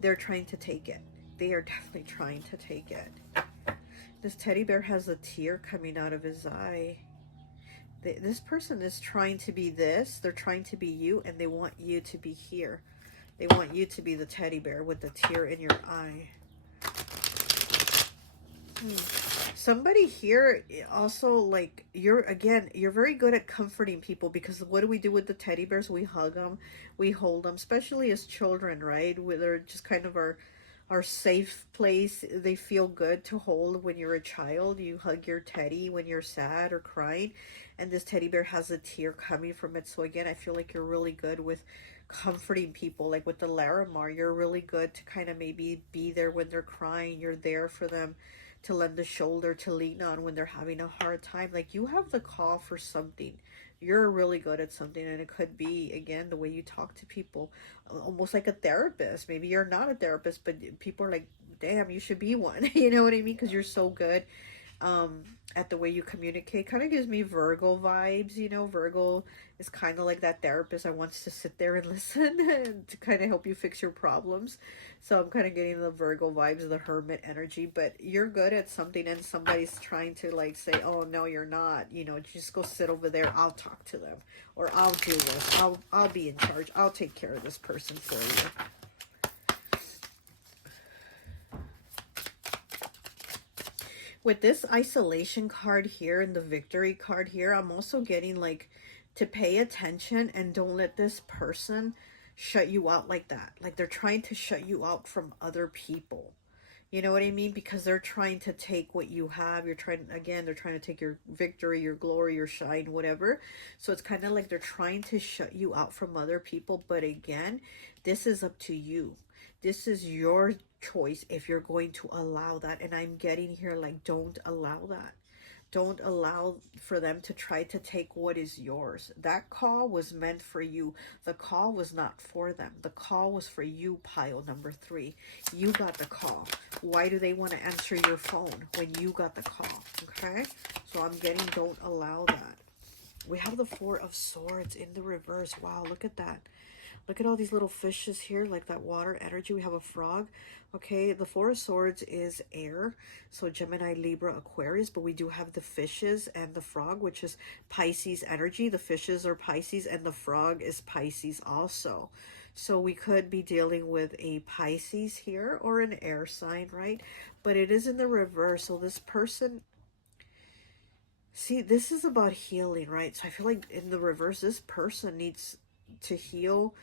They're trying to take it. They are definitely trying to take it. This teddy bear has a tear coming out of his eye. This person is trying to be this. They're trying to be you, and they want you to be here. They want you to be the teddy bear with the tear in your eye. Somebody here also, like, you're very good at comforting people, because what do we do with the teddy bears? We hug them, we hold them, especially as children, right? Where they're just kind of our safe place. They feel good to hold when you're a child. You hug your teddy when you're sad or crying, and this teddy bear has a tear coming from it. So again, I feel like you're really good with comforting people. Like with the Larimar, you're really good to kind of maybe be there when they're crying. You're there for them, to lend a shoulder to lean on when they're having a hard time. Like, you have the call for something. You're really good at something, and it could be, again, the way you talk to people, almost like a therapist. Maybe you're not a therapist, but people are like, damn, you should be one. You know what I mean? Because you're so good at the way you communicate. Kind of gives me Virgo vibes, you know. Virgo is kind of like that therapist that wants to sit there and listen and to kind of help you fix your problems. So I'm kind of getting the Virgo vibes, the hermit energy. But you're good at something, and somebody's trying to like say, oh no, you're not, you know, just go sit over there, I'll talk to them, or I'll do this, I'll be in charge, I'll take care of this person for you. With this isolation card here and the victory card here, I'm also getting like to pay attention and don't let this person shut you out like that. Like, they're trying to shut you out from other people. You know what I mean? Because they're trying to take what you have. They're trying to take your victory, your glory, your shine, whatever. So it's kind of like they're trying to shut you out from other people. But again, this is up to you. This is your choice if you're going to allow that. And I'm getting here like, don't allow that. Don't allow for them to try to take what is yours. That call was meant for you. The call was not for them. The call was for you, pile number 3. You got the call. Why do they want to answer your phone when you got the call? Okay? So I'm getting, don't allow that. We have the 4 of Swords in the reverse. Wow, look at that. Look at all these little fishes here, like that water energy. We have a frog. Okay, the Four of Swords is air, so Gemini, Libra, Aquarius, but we do have the fishes and the frog, which is Pisces energy. The fishes are Pisces and the frog is Pisces also. So we could be dealing with a Pisces here or an air sign, right? But it is in the reverse. So this person, see, this is about healing, right? So I feel like in the reverse, this person needs to heal.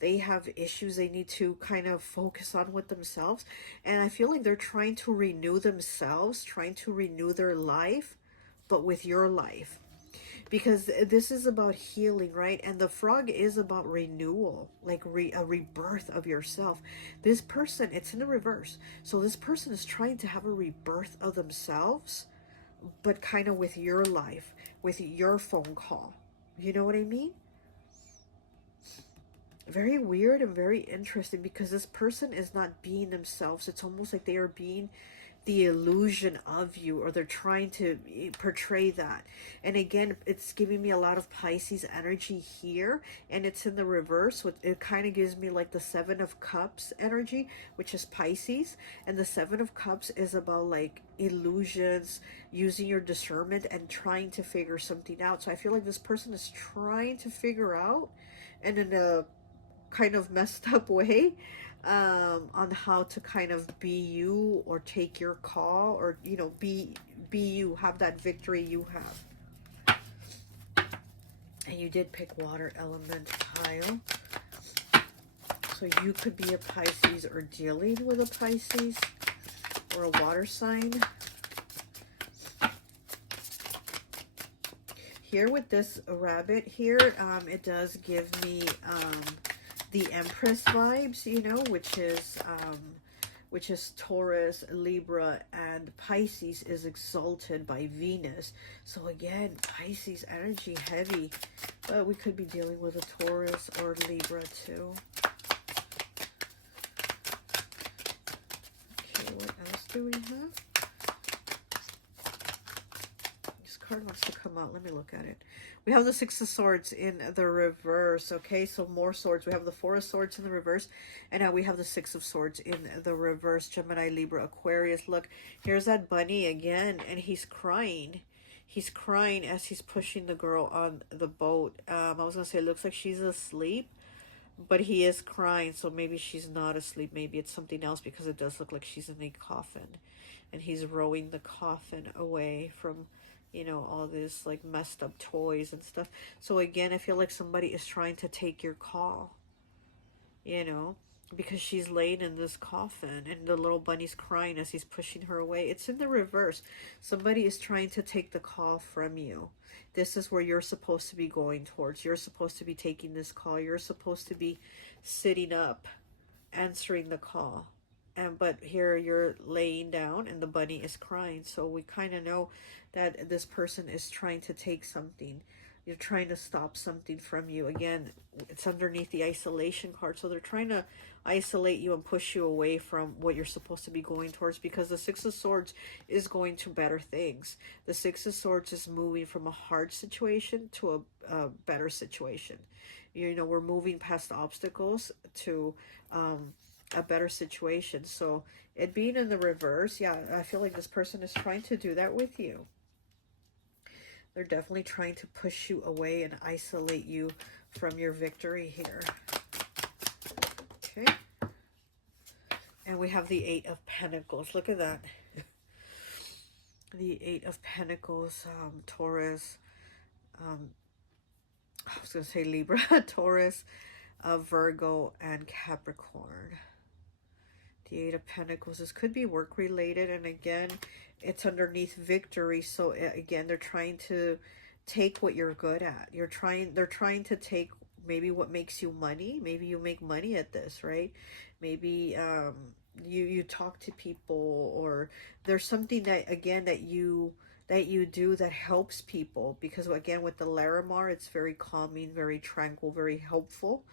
They have issues they need to kind of focus on with themselves. And I feel like they're trying to renew themselves, trying to renew their life, but with your life. Because this is about healing, right? And the frog is about renewal, like a rebirth of yourself. This person, it's in the reverse. So this person is trying to have a rebirth of themselves, but kind of with your life, with your phone call. You know what I mean? Very weird and very interesting, because this person is not being themselves. It's almost like they are being the illusion of you, or they're trying to portray that. And again, it's giving me a lot of Pisces energy here, and it's in the reverse. So it kind of gives me like the Seven of Cups energy, which is Pisces. And the Seven of Cups is about like illusions, using your discernment and trying to figure something out. So I feel like this person is trying to figure out, and in a kind of messed up way, on how to kind of be you, or take your call, or you know, be you, have that victory you have. And you did pick water element pile, so you could be a Pisces or dealing with a Pisces or a water sign. Here with this rabbit here, it does give me the Empress vibes, you know, which is Taurus, Libra, and Pisces is exalted by Venus. So again, Pisces energy heavy, but we could be dealing with a Taurus or Libra too. Okay, what else do we have? This card wants to come out. Let me look at it. We have the Six of Swords in the reverse. Okay, so more swords. We have the Four of Swords in the reverse, and now we have the Six of Swords in the reverse. Gemini, Libra, Aquarius. Look, here's that bunny again, and he's crying. He's crying as he's pushing the girl on the boat. I was going to say, it looks like she's asleep, but he is crying, so maybe she's not asleep. Maybe it's something else, because it does look like she's in a coffin, and he's rowing the coffin away from, you know, all this like messed up toys and stuff. So again, I feel like somebody is trying to take your call, you know, because she's laying in this coffin and the little bunny's crying as he's pushing her away. It's in the reverse. Somebody is trying to take the call from you. This is where you're supposed to be going towards. You're supposed to be taking this call. You're supposed to be sitting up, answering the call. But here you're laying down and the bunny is crying. So we kind of know that this person is trying to take something. You're trying to stop something from you. Again, it's underneath the isolation card. So they're trying to isolate you and push you away from what you're supposed to be going towards, because the Six of Swords is going to better things. The Six of Swords is moving from a hard situation to a better situation. You know, we're moving past obstacles to a better situation. So it being in the reverse, yeah, I feel like this person is trying to do that with you. They're definitely trying to push you away and isolate you from your victory here. Okay. And we have the Eight of Pentacles. Look at that. The Eight of Pentacles, Taurus, I was going to say Libra, Taurus, Virgo, and Capricorn. The Eight of Pentacles. This could be work related, and again, it's underneath victory. So again, they're trying to take what you're good at. They're trying to take maybe what makes you money. Maybe you make money at this, right? Maybe you talk to people, or there's something that again that you do that helps people, because again with the Larimar, it's very calming, very tranquil, very helpful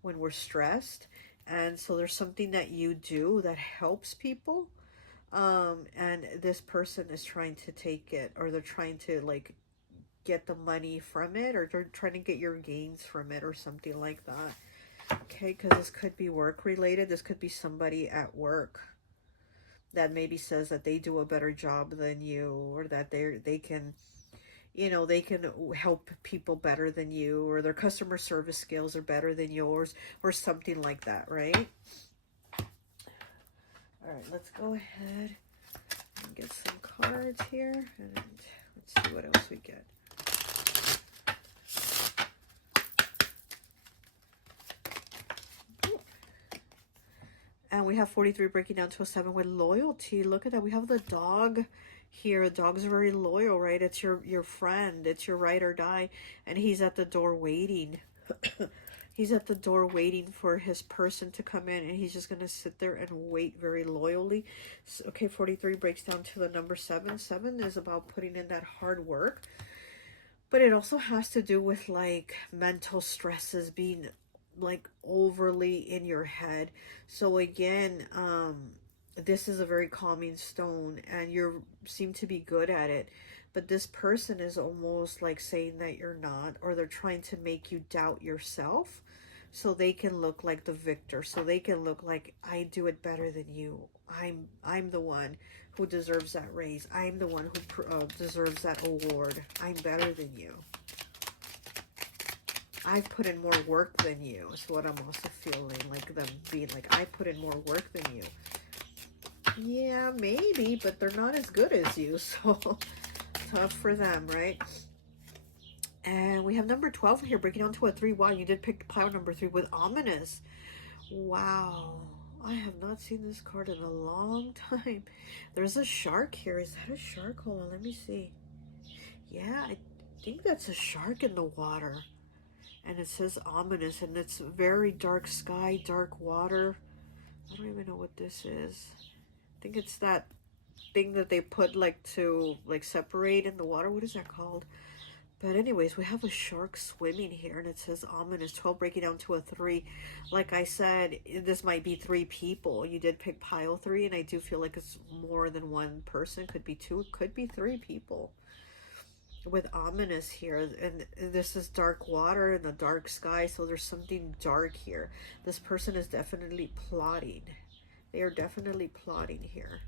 when we're stressed. And so there's something that you do that helps people, and this person is trying to take it, or they're trying to like get the money from it, or they're trying to get your gains from it, or something like that. Okay, because this could be work related. This could be somebody at work that maybe says that they do a better job than you, or that they can, you know, they can help people better than you, or their customer service skills are better than yours, or something like that, right? All right, let's go ahead and get some cards here, and let's see what else we get. And we have 43 breaking down to a 7 with loyalty. Look at that. We have the dog here. The dog's very loyal, right? It's your friend. It's your ride or die. And he's at the door waiting. He's at the door waiting for his person to come in. And he's just going to sit there and wait very loyally. So, okay, 43 breaks down to the number 7. 7 is about putting in that hard work. But it also has to do with like mental stresses, being like overly in your head. So again, this is a very calming stone, and you seem to be good at it, but this person is almost like saying that you're not, or they're trying to make you doubt yourself so they can look like the victor, so they can look like, I do it better than you, I'm the one who deserves that raise, I'm the one who deserves that award, I'm better than you, I've put in more work than you, is what I'm also feeling, like them being like, I put in more work than you. Yeah, maybe, but they're not as good as you, so tough for them, right? And we have number 12 here, breaking down to a 3. Wow, you did pick pile number 3 with ominous. Wow, I have not seen this card in a long time. There's a shark here. Is that a shark? Hold on, let me see. Yeah, I think that's a shark in the water. And it says ominous, and it's very dark sky, dark water. I don't even know what this is. I think it's that thing that they put like to like separate in the water. What is that called? But anyways, we have a shark swimming here, and it says ominous. 12 breaking down to a 3. Like I said, this might be 3 people. You did pick pile 3, and I do feel like it's more than one person. Could be 2, could be 3 people. With ominous here, and this is dark water and the dark sky, so there's something dark here. This person is definitely plotting. They are definitely plotting here.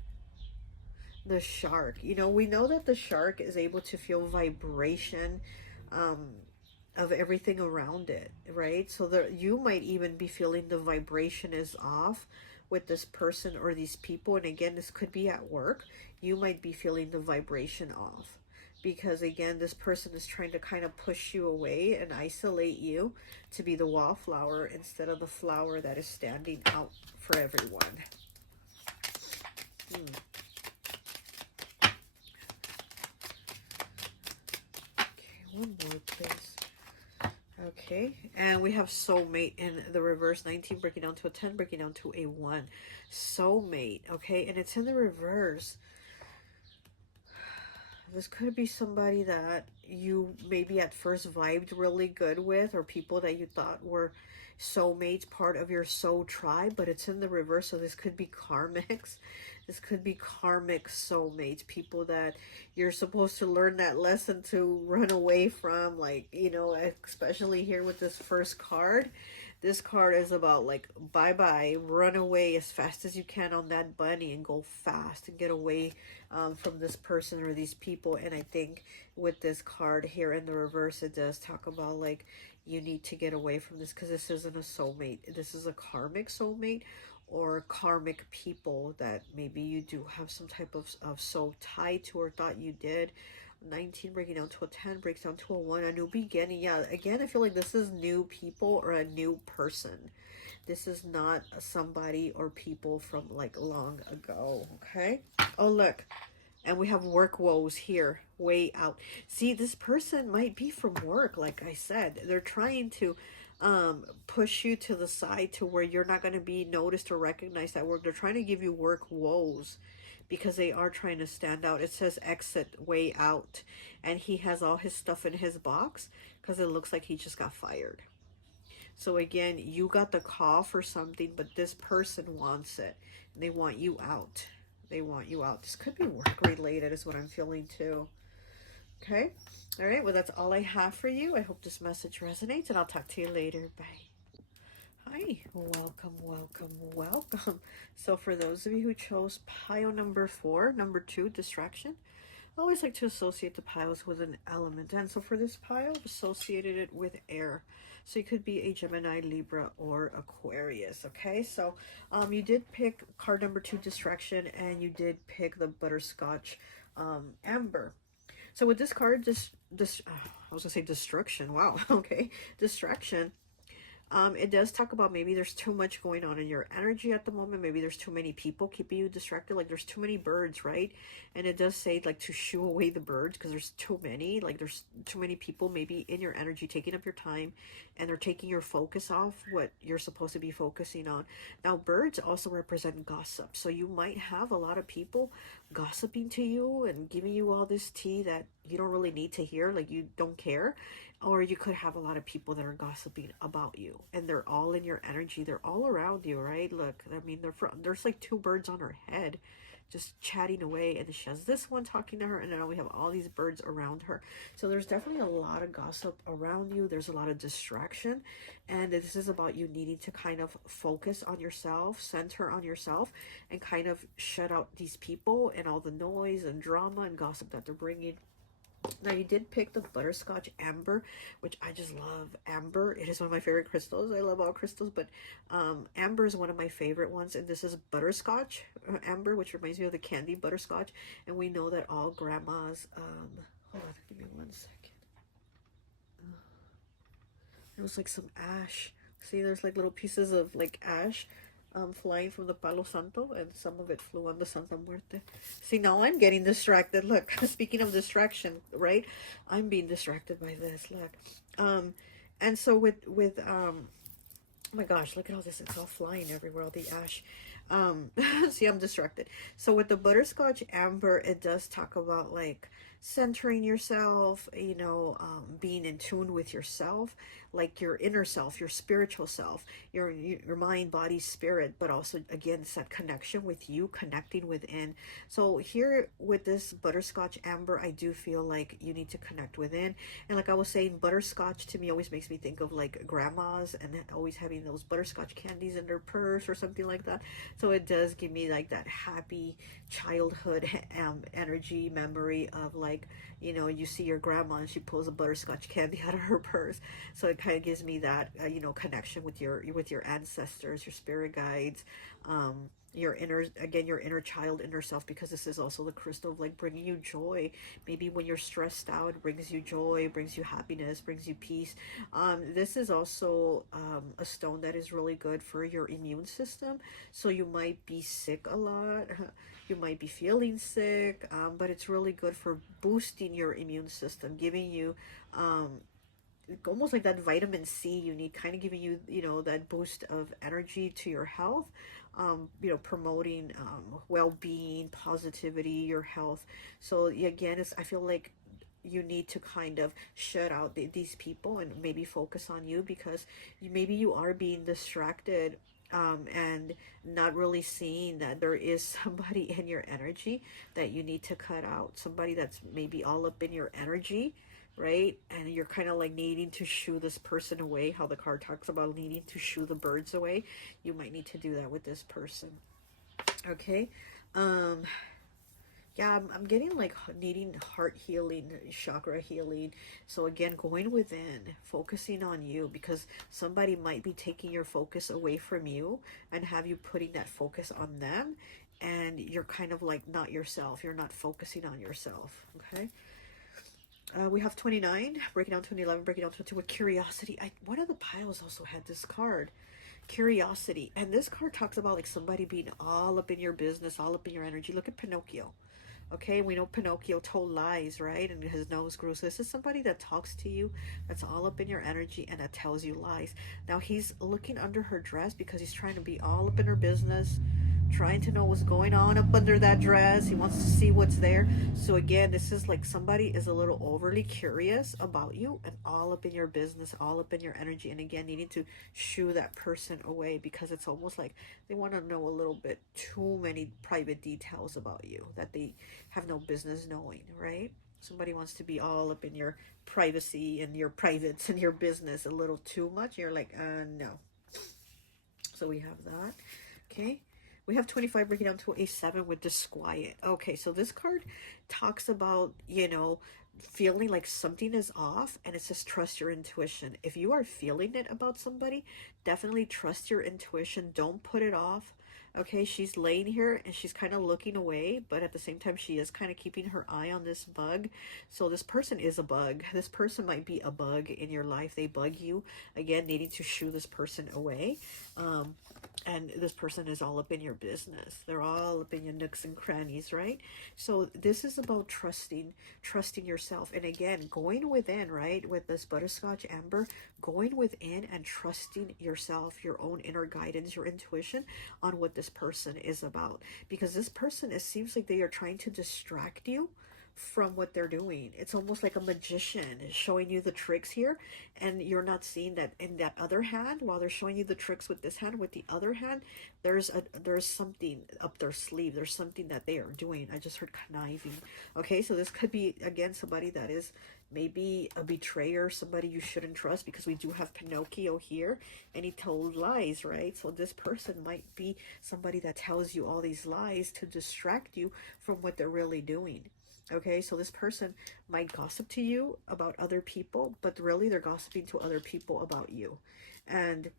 The shark, you know, we know that the shark is able to feel vibration of everything around it, right? So that you might even be feeling the vibration is off with this person or these people. And again, this could be at work. You might be feeling the vibration off, because again, this person is trying to kind of push you away and isolate you to be the wallflower instead of the flower that is standing out for everyone. Okay, one more, please. Okay, and we have soulmate in the reverse. 19 breaking down to a 10, breaking down to a 1. Soulmate, okay, and it's in the reverse. This could be somebody that you maybe at first vibed really good with, or people that you thought were soulmates, part of your soul tribe, but it's in the reverse. So this could be karmics. This could be karmic soulmates, people that you're supposed to learn that lesson to run away from, like, you know, especially here with this first card. This card is about like, bye-bye, run away as fast as you can on that bunny and go fast and get away from this person or these people. And I think with this card here in the reverse, it does talk about like, you need to get away from this, because this isn't a soulmate. This is a karmic soulmate, or karmic people that maybe you do have some type of soul tie to, or thought you did. 19 breaking down to a 10, breaks down to a 1, a new beginning. Yeah, again, I feel like this is new people or a new person. This is not somebody or people from like long ago, okay? Oh, look, and we have work woes here, way out. See, this person might be from work, like I said. They're trying to push you to the side to where you're not going to be noticed or recognized at work. They're trying to give you work woes, because they are trying to stand out. It says exit, way out, and he has all his stuff in his box because it looks like he just got fired. So again, you got the call for something, but this person wants it. They want you out. They want you out. This could be work related is what I'm feeling too. Okay. All right. Well, that's all I have for you. I hope this message resonates, and I'll talk to you later. Bye. Hi, welcome, welcome, welcome. So for those of you who chose pile number 4, number 2, distraction, I always like to associate the piles with an element. And so for this pile, I've associated it with air. So you could be a Gemini, Libra, or Aquarius, okay? So you did pick card number 2, distraction, and you did pick the butterscotch amber. So with this card, I was gonna say destruction. Wow, okay, distraction. It does talk about maybe there's too much going on in your energy at the moment. Maybe there's too many people keeping you distracted. Like there's too many birds, right? And it does say like to shoo away the birds because there's too many. Like there's too many people maybe in your energy taking up your time, and they're taking your focus off what you're supposed to be focusing on. Now, birds also represent gossip. So you might have a lot of people gossiping to you and giving you all this tea that you don't really need to hear. Like you don't care. Or you could have a lot of people that are gossiping about you, and they're all in your energy. They're all around you, right? Look, I mean, there's like 2 birds on her head just chatting away, and she has this one talking to her, and now we have all these birds around her. So there's definitely a lot of gossip around you. There's a lot of distraction, and this is about you needing to kind of focus on yourself, center on yourself, and kind of shut out these people and all the noise and drama and gossip that they're bringing. Now you did pick the butterscotch amber, which I just love. Amber, it is one of my favorite crystals. I love all crystals, but amber is one of my favorite ones, and this is butterscotch amber, which reminds me of the candy butterscotch. And we know that all grandmas, hold on, give me 1 second. It was like some ash. See, there's like little pieces of like ash flying from the Palo Santo, and some of it flew on the Santa Muerte. See, now I'm getting distracted. Look, speaking of distraction, right? I'm being distracted by this. Look, and so with oh my gosh, look at all this. It's all flying everywhere, all the ash. See, I'm distracted. So with the butterscotch amber, it does talk about like centering yourself, you know, being in tune with yourself, like your inner self, your spiritual self, your mind, body, spirit, but also again it's that connection with you, connecting within. So here with this butterscotch amber, I do feel like you need to connect within. And like I was saying, butterscotch to me always makes me think of like grandmas and always having those butterscotch candies in their purse or something like that. So it does give me like that happy childhood energy memory of like, you know, you see your grandma and she pulls a butterscotch candy out of her purse. So it kind of gives me that you know, connection with your ancestors, your spirit guides, your inner child, inner self, because this is also the crystal of like bringing you joy. Maybe when you're stressed out, it brings you joy, brings you happiness, brings you peace. This is also a stone that is really good for your immune system. So you might be sick a lot, you might be feeling sick, but it's really good for boosting your immune system, giving you almost like that vitamin C you need, kind of giving you, you know, that boost of energy to your health, you know, promoting well-being, positivity, your health. So again, I feel like you need to kind of shut out these people and maybe focus on you, because maybe you are being distracted, and not really seeing that there is somebody in your energy that you need to cut out, somebody that's maybe all up in your energy, right? And you're kind of like needing to shoo this person away, how the card talks about needing to shoo the birds away. You might need to do that with this person. Okay. Yeah, I'm getting like needing heart healing, chakra healing. So again, going within, focusing on you, because somebody might be taking your focus away from you and have you putting that focus on them, and you're kind of like not yourself. You're not focusing on yourself. Okay. We have 29, breaking down 2011, breaking down 22 with curiosity. One of the piles also had this card, curiosity. And this card talks about like somebody being all up in your business, all up in your energy. Look at Pinocchio. Okay, we know Pinocchio told lies, right? And his nose grew. So this is somebody that talks to you, that's all up in your energy, and that tells you lies. Now he's looking under her dress because he's trying to be all up in her business, trying to know what's going on up under that dress. He wants to see what's there. So again, this is like somebody is a little overly curious about you and all up in your business, all up in your energy. And again, you need to shoo that person away, because it's almost like they want to know a little bit too many private details about you that they have no business knowing, right? Somebody wants to be all up in your privacy and your privates and your business a little too much. You're like, no. So we have that. Okay. We have 25 breaking down to a 7 with disquiet. Okay, so this card talks about, you know, feeling like something is off, and it says trust your intuition. If you are feeling it about somebody, definitely trust your intuition. Don't put it off. Okay, she's laying here and she's kind of looking away, but at the same time she is kind of keeping her eye on this bug. So this person is a bug. This person might be a bug in your life. They bug you, again, needing to shoo this person away. And this person is all up in your business. They're all up in your nooks and crannies, right? So this is about trusting yourself. And again, going within, right? With this butterscotch amber, going within and trusting yourself, your own inner guidance, your intuition on what this person is about. Because this person, it seems like they are trying to distract you from what they're doing. It's almost like a magician showing you the tricks here, and you're not seeing that. In that other hand, while they're showing you the tricks with this hand, with the other hand, there's something up their sleeve. There's something that they are doing. I just heard conniving. Okay, so this could be, again, somebody that is maybe a betrayer, somebody you shouldn't trust, because we do have Pinocchio here and he told lies, right? So this person might be somebody that tells you all these lies to distract you from what they're really doing. Okay, so this person might gossip to you about other people, but really they're gossiping to other people about you. And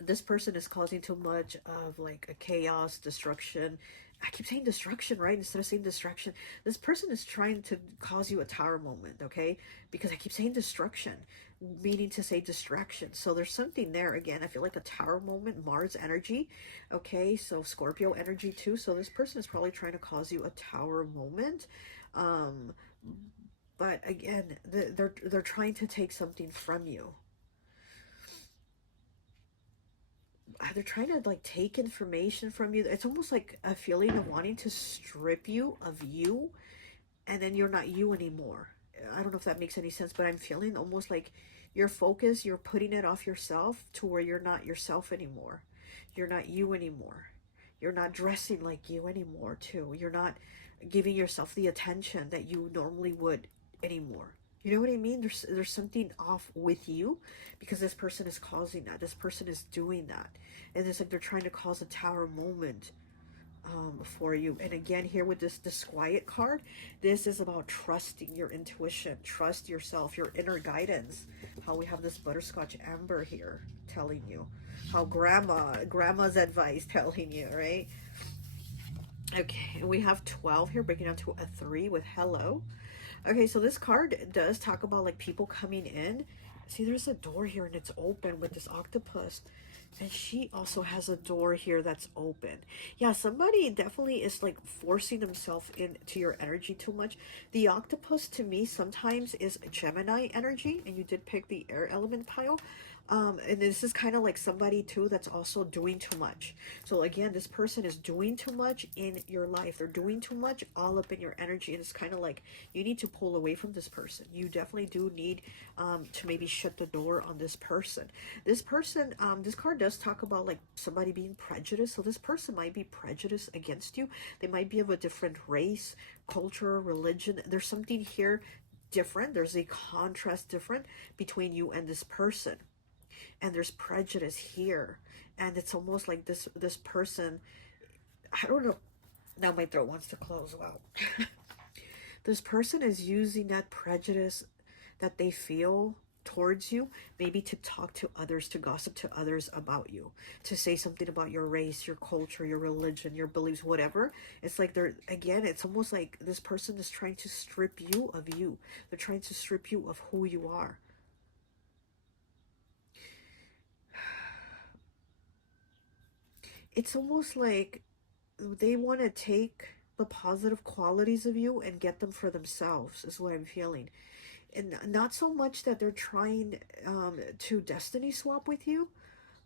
this person is causing too much of like a chaos, destruction. I keep saying destruction, right? Instead of saying distraction. This person is trying to cause you a tower moment, okay? Because I keep saying destruction, meaning to say distraction. So there's something there. Again, I feel like a tower moment, Mars energy, okay? So Scorpio energy too. So this person is probably trying to cause you a tower moment. But again, they're trying to take something from you. They're trying to like take information from you. It's almost like a feeling of wanting to strip you of you, and then you're not you anymore. I don't know if that makes any sense, but I'm feeling almost like your focus, you're putting it off yourself to where you're not yourself anymore. You're not you anymore. You're not dressing like you anymore too. You're not giving yourself the attention that you normally would anymore. You know what I mean? There's something off with you, because this person is causing that. This person is doing that. And it's like they're trying to cause a tower moment for you. And again, here with this disquiet card, this is about trusting your intuition. Trust yourself, your inner guidance. How we have this butterscotch amber here telling you. How grandma's advice telling you, right? Okay, and we have 12 here, breaking down to a 3 with hello. Okay, so this card does talk about like people coming in. See, there's a door here and it's open with this octopus. And she also has a door here that's open. Yeah, somebody definitely is like forcing themselves into your energy too much. The octopus to me sometimes is Gemini energy, and you did pick the air element pile. And this is kind of like somebody too that's also doing too much. So again, this person is doing too much in your life. They're doing too much all up in your energy, and it's kind of like you need to pull away from this person. You definitely do need to maybe shut the door on this person. This person, this card does talk about like somebody being prejudiced. So this person might be prejudiced against you. They might be of a different race, culture, religion. There's something here different. There's a contrast different between you and this person. And there's prejudice here, and it's almost like this person, I don't know, now my throat wants to close. Wow. This person is using that prejudice that they feel towards you, maybe to talk to others, to gossip to others about you, to say something about your race, your culture, your religion, your beliefs, whatever. It's like they're, again, it's almost like this person is trying to strip you of you. They're trying to strip you of who you are. It's almost like they want to take the positive qualities of you and get them for themselves, is what I'm feeling. And not so much that they're trying to destiny swap with you,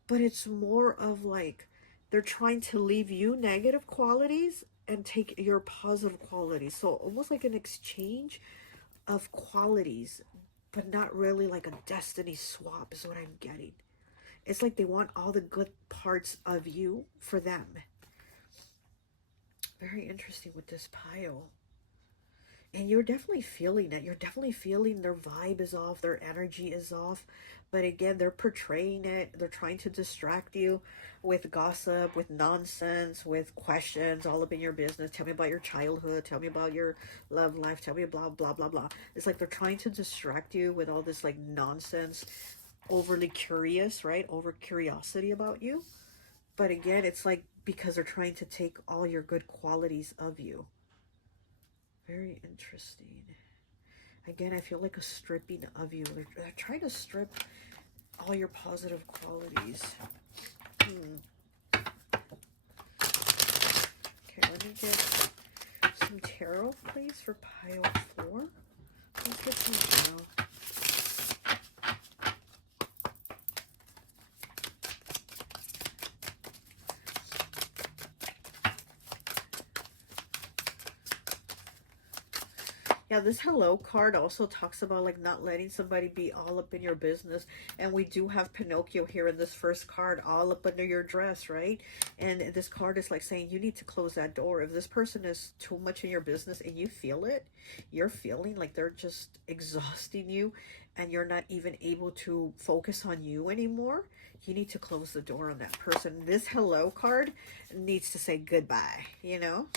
but it's more of like they're trying to leave you negative qualities and take your positive qualities. So almost like an exchange of qualities, but not really like a destiny swap is what I'm getting. It's like they want all the good parts of you for them. Very interesting with this pile. And you're definitely feeling it. You're definitely feeling their vibe is off, their energy is off. But again, they're portraying it. They're trying to distract you with gossip, with nonsense, with questions all up in your business. Tell me about your childhood. Tell me about your love life. Tell me blah, blah, blah, blah. It's like they're trying to distract you with all this like nonsense, overly curious, right? Over curiosity about you. But again, it's like because they're trying to take all your good qualities of you. Very interesting. Again, I feel like a stripping of you. They're trying to strip all your positive qualities. Okay, let me get some tarot, please, for pile 4. Let's get some tarot. Yeah, this hello card also talks about like not letting somebody be all up in your business. And we do have Pinocchio here in this first card, all up under your dress, right? And this card is like saying you need to close that door. If this person is too much in your business and you feel it, you're feeling like they're just exhausting you and you're not even able to focus on you anymore, you need to close the door on that person. This hello card needs to say goodbye, you know?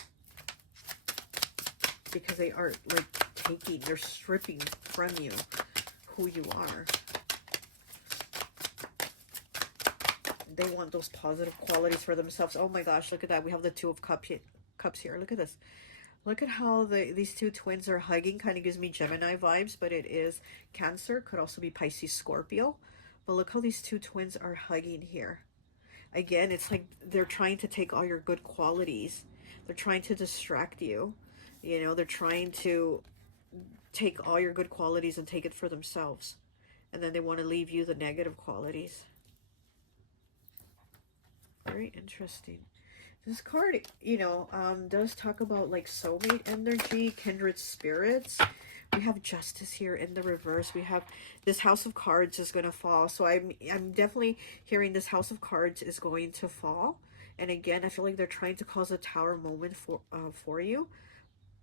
Because they are like they're stripping from you who you are. They want those positive qualities for themselves. Oh my gosh, look at that. We have the Two of Cups here. Look at this. Look at how these two twins are hugging. Kind of gives me Gemini vibes, but it is Cancer. Could also be Pisces, Scorpio. But look how these two twins are hugging here. Again, it's like they're trying to take all your good qualities. They're trying to distract you. You know, they're trying to take all your good qualities and take it for themselves. And then they want to leave you the negative qualities. Very interesting. This card, you know, does talk about like soulmate energy, kindred spirits. We have Justice here in the reverse. We have this House of Cards is going to fall. So I'm definitely hearing this House of Cards is going to fall. And again, I feel like they're trying to cause a tower moment for you.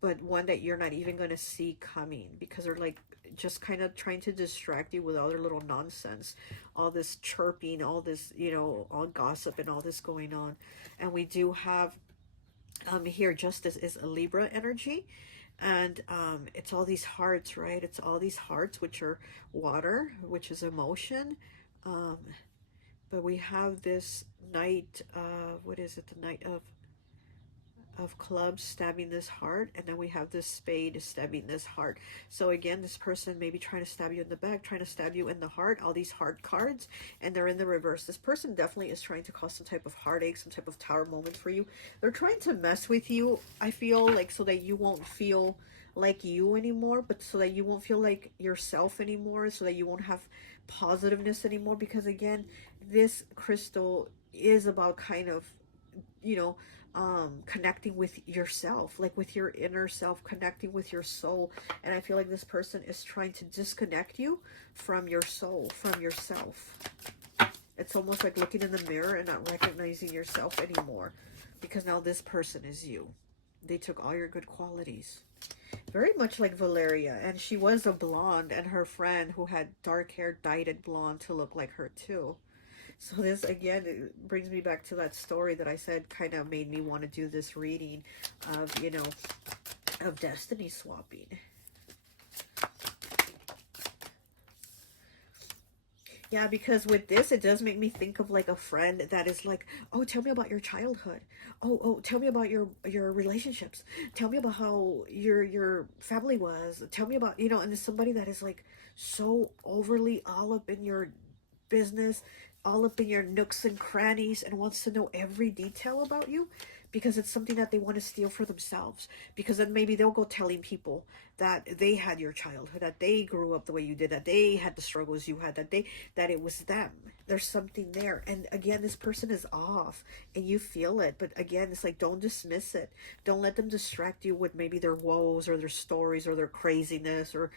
But one that you're not even going to see coming, because they're like just kind of trying to distract you with all their little nonsense, all this chirping, all this, you know, all gossip and all this going on. And we do have here Justice is a Libra energy, and it's all these hearts, right? It's all these hearts, which are water, which is emotion. But we have this Knight, what is it, the Knight of Clubs stabbing this heart, and then we have this Spade stabbing this heart. So again, this person may be trying to stab you in the back, trying to stab you in the heart, all these heart cards, and they're in the reverse. This person definitely is trying to cause some type of heartache, some type of tower moment for you. They're trying to mess with you, I feel like, so that you won't feel like you anymore, but so that you won't feel like yourself anymore, so that you won't have positiveness anymore. Because again, this crystal is about kind of, you know, connecting with yourself, like with your inner self, connecting with your soul. And I feel like this person is trying to disconnect you from your soul, from yourself. It's almost like looking in the mirror and not recognizing yourself anymore, because now this person is you. They took all your good qualities. Very much like Valeria, and she was a blonde, and her friend who had dark hair dyed it blonde to look like her too. So this, again, it brings me back to that story that I said kind of made me want to do this reading of, you know, of destiny swapping. Yeah, because with this, it does make me think of like a friend that is like, oh, tell me about your childhood. Oh, tell me about your relationships. Tell me about how your family was. Tell me about, you know, and there's somebody that is like so overly all up in your business, all up in your nooks and crannies, and wants to know every detail about you, because it's something that they want to steal for themselves. Because then maybe they'll go telling people that they had your childhood, that they grew up the way you did, that they had the struggles you had, that it was them. There's something there. And again, this person is off and you feel it. But again, it's like, don't dismiss it. Don't let them distract you with maybe their woes or their stories or their craziness or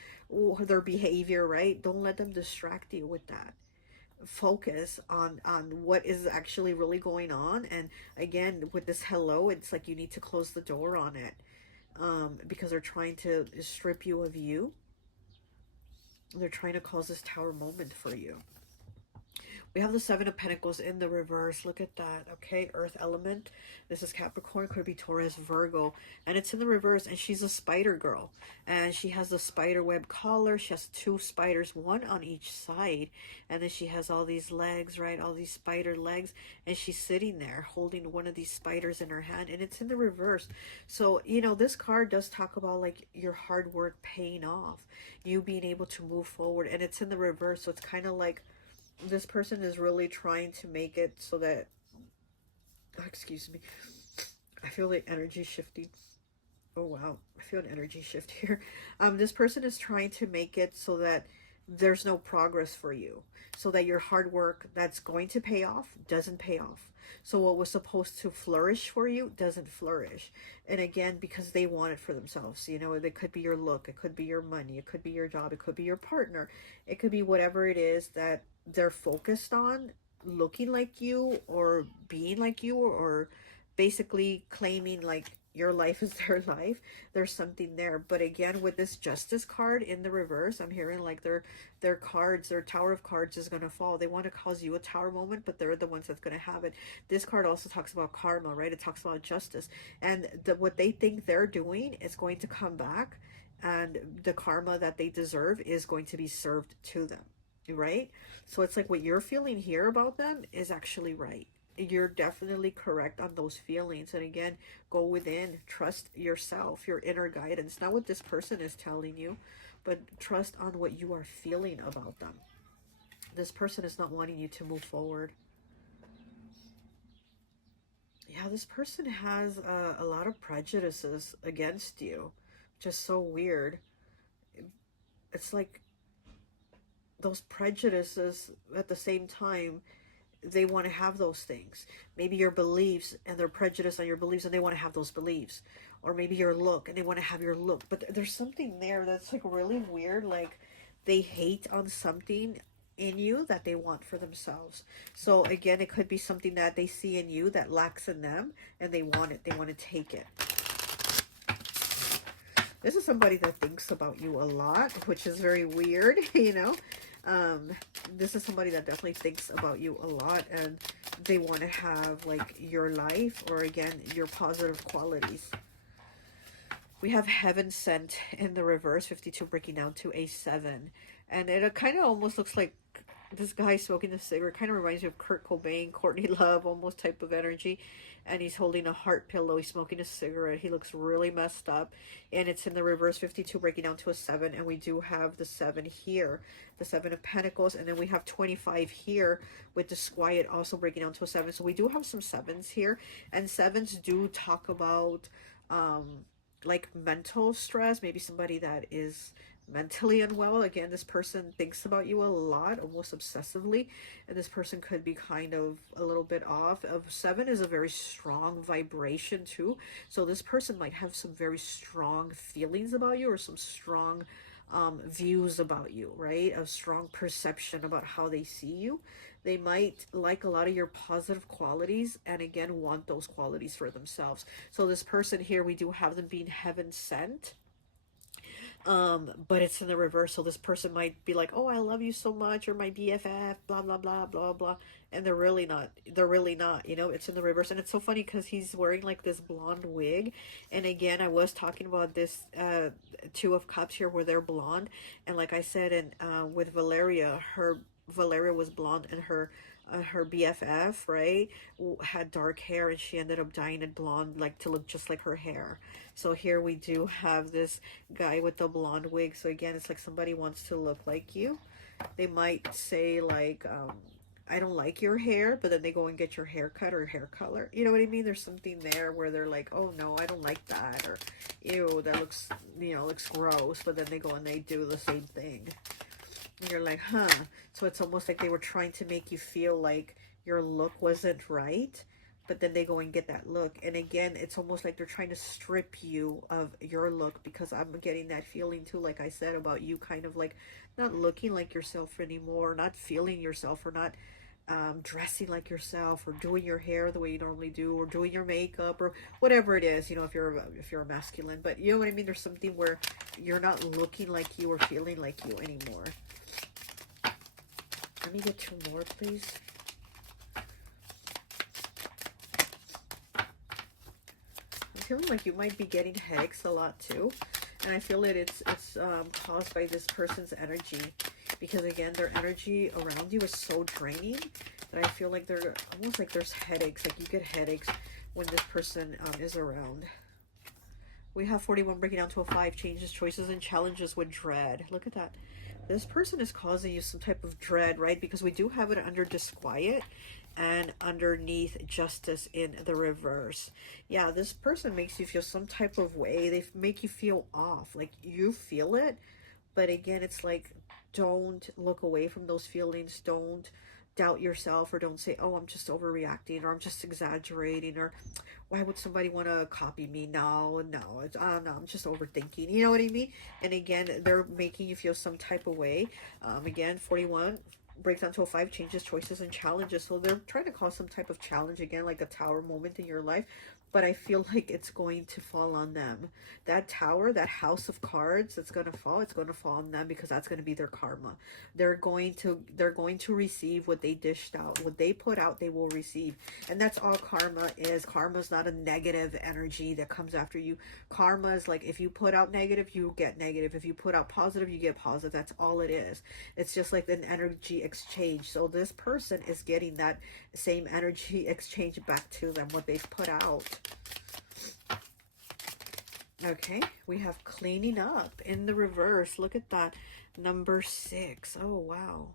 their behavior, right? Don't let them distract you with that. Focus on what is actually really going on. And again, with this hello, it's like you need to close the door on it. because they're trying to strip you of you. They're trying to cause this tower moment for you. We have the Seven of Pentacles in the reverse. Look at that. Okay, Earth element. This is Capricorn, could be Taurus, Virgo. And it's in the reverse. And she's a spider girl. And she has the spider web collar. She has 2 spiders, 1 on each side. And then she has all these legs, right? All these spider legs. And she's sitting there holding one of these spiders in her hand. And it's in the reverse. So, you know, this card does talk about like your hard work paying off. You being able to move forward. And it's in the reverse. So it's kind of like this person is really trying to make it so that, excuse me, I feel the energy shifting. Oh wow, I feel an energy shift here. This person is trying to make it so that there's no progress for you, so that your hard work that's going to pay off doesn't pay off. So what was supposed to flourish for you doesn't flourish. And again, because they want it for themselves, you know, it could be your look, it could be your money, it could be your job, it could be your partner, it could be whatever it is that they're focused on, looking like you or being like you, or basically claiming like your life is their life. There's something there. But again, with this Justice card in the reverse, I'm hearing like their cards, their Tower of Cards is going to fall. They want to cause you a tower moment, but they're the ones that's going to have it. This card also talks about karma, right? It talks about justice. And what they think they're doing is going to come back, and the karma that they deserve is going to be served to them, right? So it's like what you're feeling here about them is actually right. You're definitely correct on those feelings. And again, go within, trust yourself, your inner guidance, not what this person is telling you, but trust on what you are feeling about them. This person is not wanting you to move forward. Yeah, this person has a lot of prejudices against you. Just so weird. It's like those prejudices at the same time, they want to have those things. Maybe your beliefs, and they're prejudiced on your beliefs, and they want to have those beliefs. Or maybe your look, and they want to have your look. But there's something there that's like really weird. Like they hate on something in you that they want for themselves. So again, it could be something that they see in you that lacks in them, and they want it. They want to take it. This is somebody that thinks about you a lot, which is very weird, you know. This is somebody that definitely thinks about you a lot, and they want to have like your life, or again, your positive qualities. We have Heaven Sent in the reverse, 52 breaking down to a 7. And it kind of almost looks like this guy smoking a cigarette. Kind of reminds me of Kurt Cobain, Courtney Love, almost type of energy. And he's holding a heart pillow. He's smoking a cigarette. He looks really messed up. And it's in the reverse, 52 breaking down to a 7. And we do have the 7 here, the 7 of Pentacles. And then we have 25 here with disquiet also breaking down to a 7. So we do have some 7s here. And 7s do talk about like mental stress. Maybe somebody that is mentally unwell. Again, this person thinks about you a lot, almost obsessively, and this person could be kind of a little bit off. 7 is a very strong vibration too, so this person might have some very strong feelings about you, or some strong views about you, right? A strong perception about how they see you. They might like a lot of your positive qualities, and again, want those qualities for themselves. So this person here, we do have them being heaven sent, but it's in the reverse. So this person might be like, oh, I love you so much, or my BFF, blah blah blah blah blah, and they're really not. They're really not, you know. It's in the reverse. And it's so funny because he's wearing like this blonde wig. And again, I was talking about this 2 of Cups here, where they're blonde. And like I said, and with Valeria was blonde, and her BFF, right, had dark hair, and she ended up dyeing it blonde, like to look just like her hair. So here we do have this guy with the blonde wig. So again, it's like somebody wants to look like you. They might say like, I don't like your hair, but then they go and get your haircut or hair color. You know what I mean? There's something there where they're like, oh no, I don't like that, or ew, that looks, you know, looks gross. But then they go and they do the same thing. And you're like, huh. So it's almost like they were trying to make you feel like your look wasn't right, but then they go and get that look. And again, it's almost like they're trying to strip you of your look, because I'm getting that feeling too, like I said, about you kind of like not looking like yourself anymore, not feeling yourself, or not dressing like yourself, or doing your hair the way you normally do, or doing your makeup, or whatever it is, you know, if you're a masculine. But you know what I mean, there's something where you're not looking like you or feeling like you anymore. Let me get 2 more, please. I'm feeling like you might be getting headaches a lot too, and I feel that it's caused by this person's energy, because again, their energy around you is so draining that I feel like they're almost like there's headaches, like you get headaches when this person is around. We have 41 breaking down to a 5, changes, choices, and challenges with dread. Look at that. This person is causing you some type of dread, right? Because we do have it under disquiet and underneath justice in the reverse. Yeah, this person makes you feel some type of way. They make you feel off, like you feel it. But again, it's like, don't look away from those feelings. Don't doubt yourself, or don't say, oh, I'm just overreacting, or I'm just exaggerating, or why would somebody want to copy me? No, it's no, I'm just overthinking, you know what I mean? And again, they're making you feel some type of way. Again, 41 breaks down to a 5, changes, choices, and challenges. So they're trying to cause some type of challenge, again, like a tower moment in your life. But I feel like it's going to fall on them. That tower, that house of cards that's going to fall, it's going to fall on them, because that's going to be their karma. They're going to receive what they dished out. What they put out, they will receive. And that's all karma is. Karma is not a negative energy that comes after you. Karma is like, if you put out negative, you get negative. If you put out positive, you get positive. That's all it is. It's just like an energy exchange. So this person is getting that same energy exchange back to them, what they've put out. Okay, we have cleaning up in the reverse. Look at that, number 6. Oh, wow.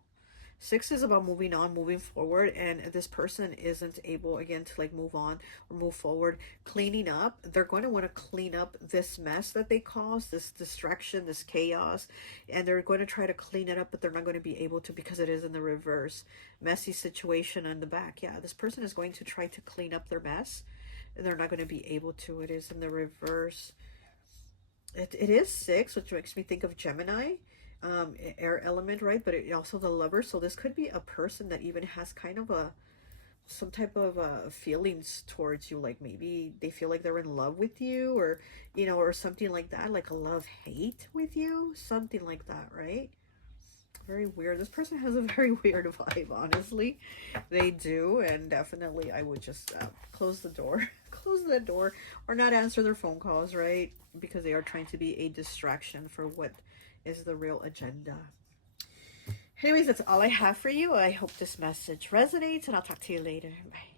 6 is about moving on, moving forward, and this person isn't able, again, to like move on or move forward. Cleaning up, they're going to want to clean up this mess that they caused, this distraction, this chaos, and they're going to try to clean it up, but they're not going to be able to, because it is in the reverse. Messy situation in the back. Yeah, this person is going to try to clean up their mess, and they're not going to be able to. It is in the reverse. It is 6, which makes me think of Gemini, air element, right? But it also the lover. So this could be a person that even has kind of some type of feelings towards you, like maybe they feel like they're in love with you, or you know, or something like that, like a love-hate with you, something like that, right? Very weird. This person has a very weird vibe, honestly. They do, and definitely I would just close the door. Close the door, or not answer their phone calls, right? Because they are trying to be a distraction for what is the real agenda. Anyways, that's all I have for you. I hope this message resonates, and I'll talk to you later. Bye.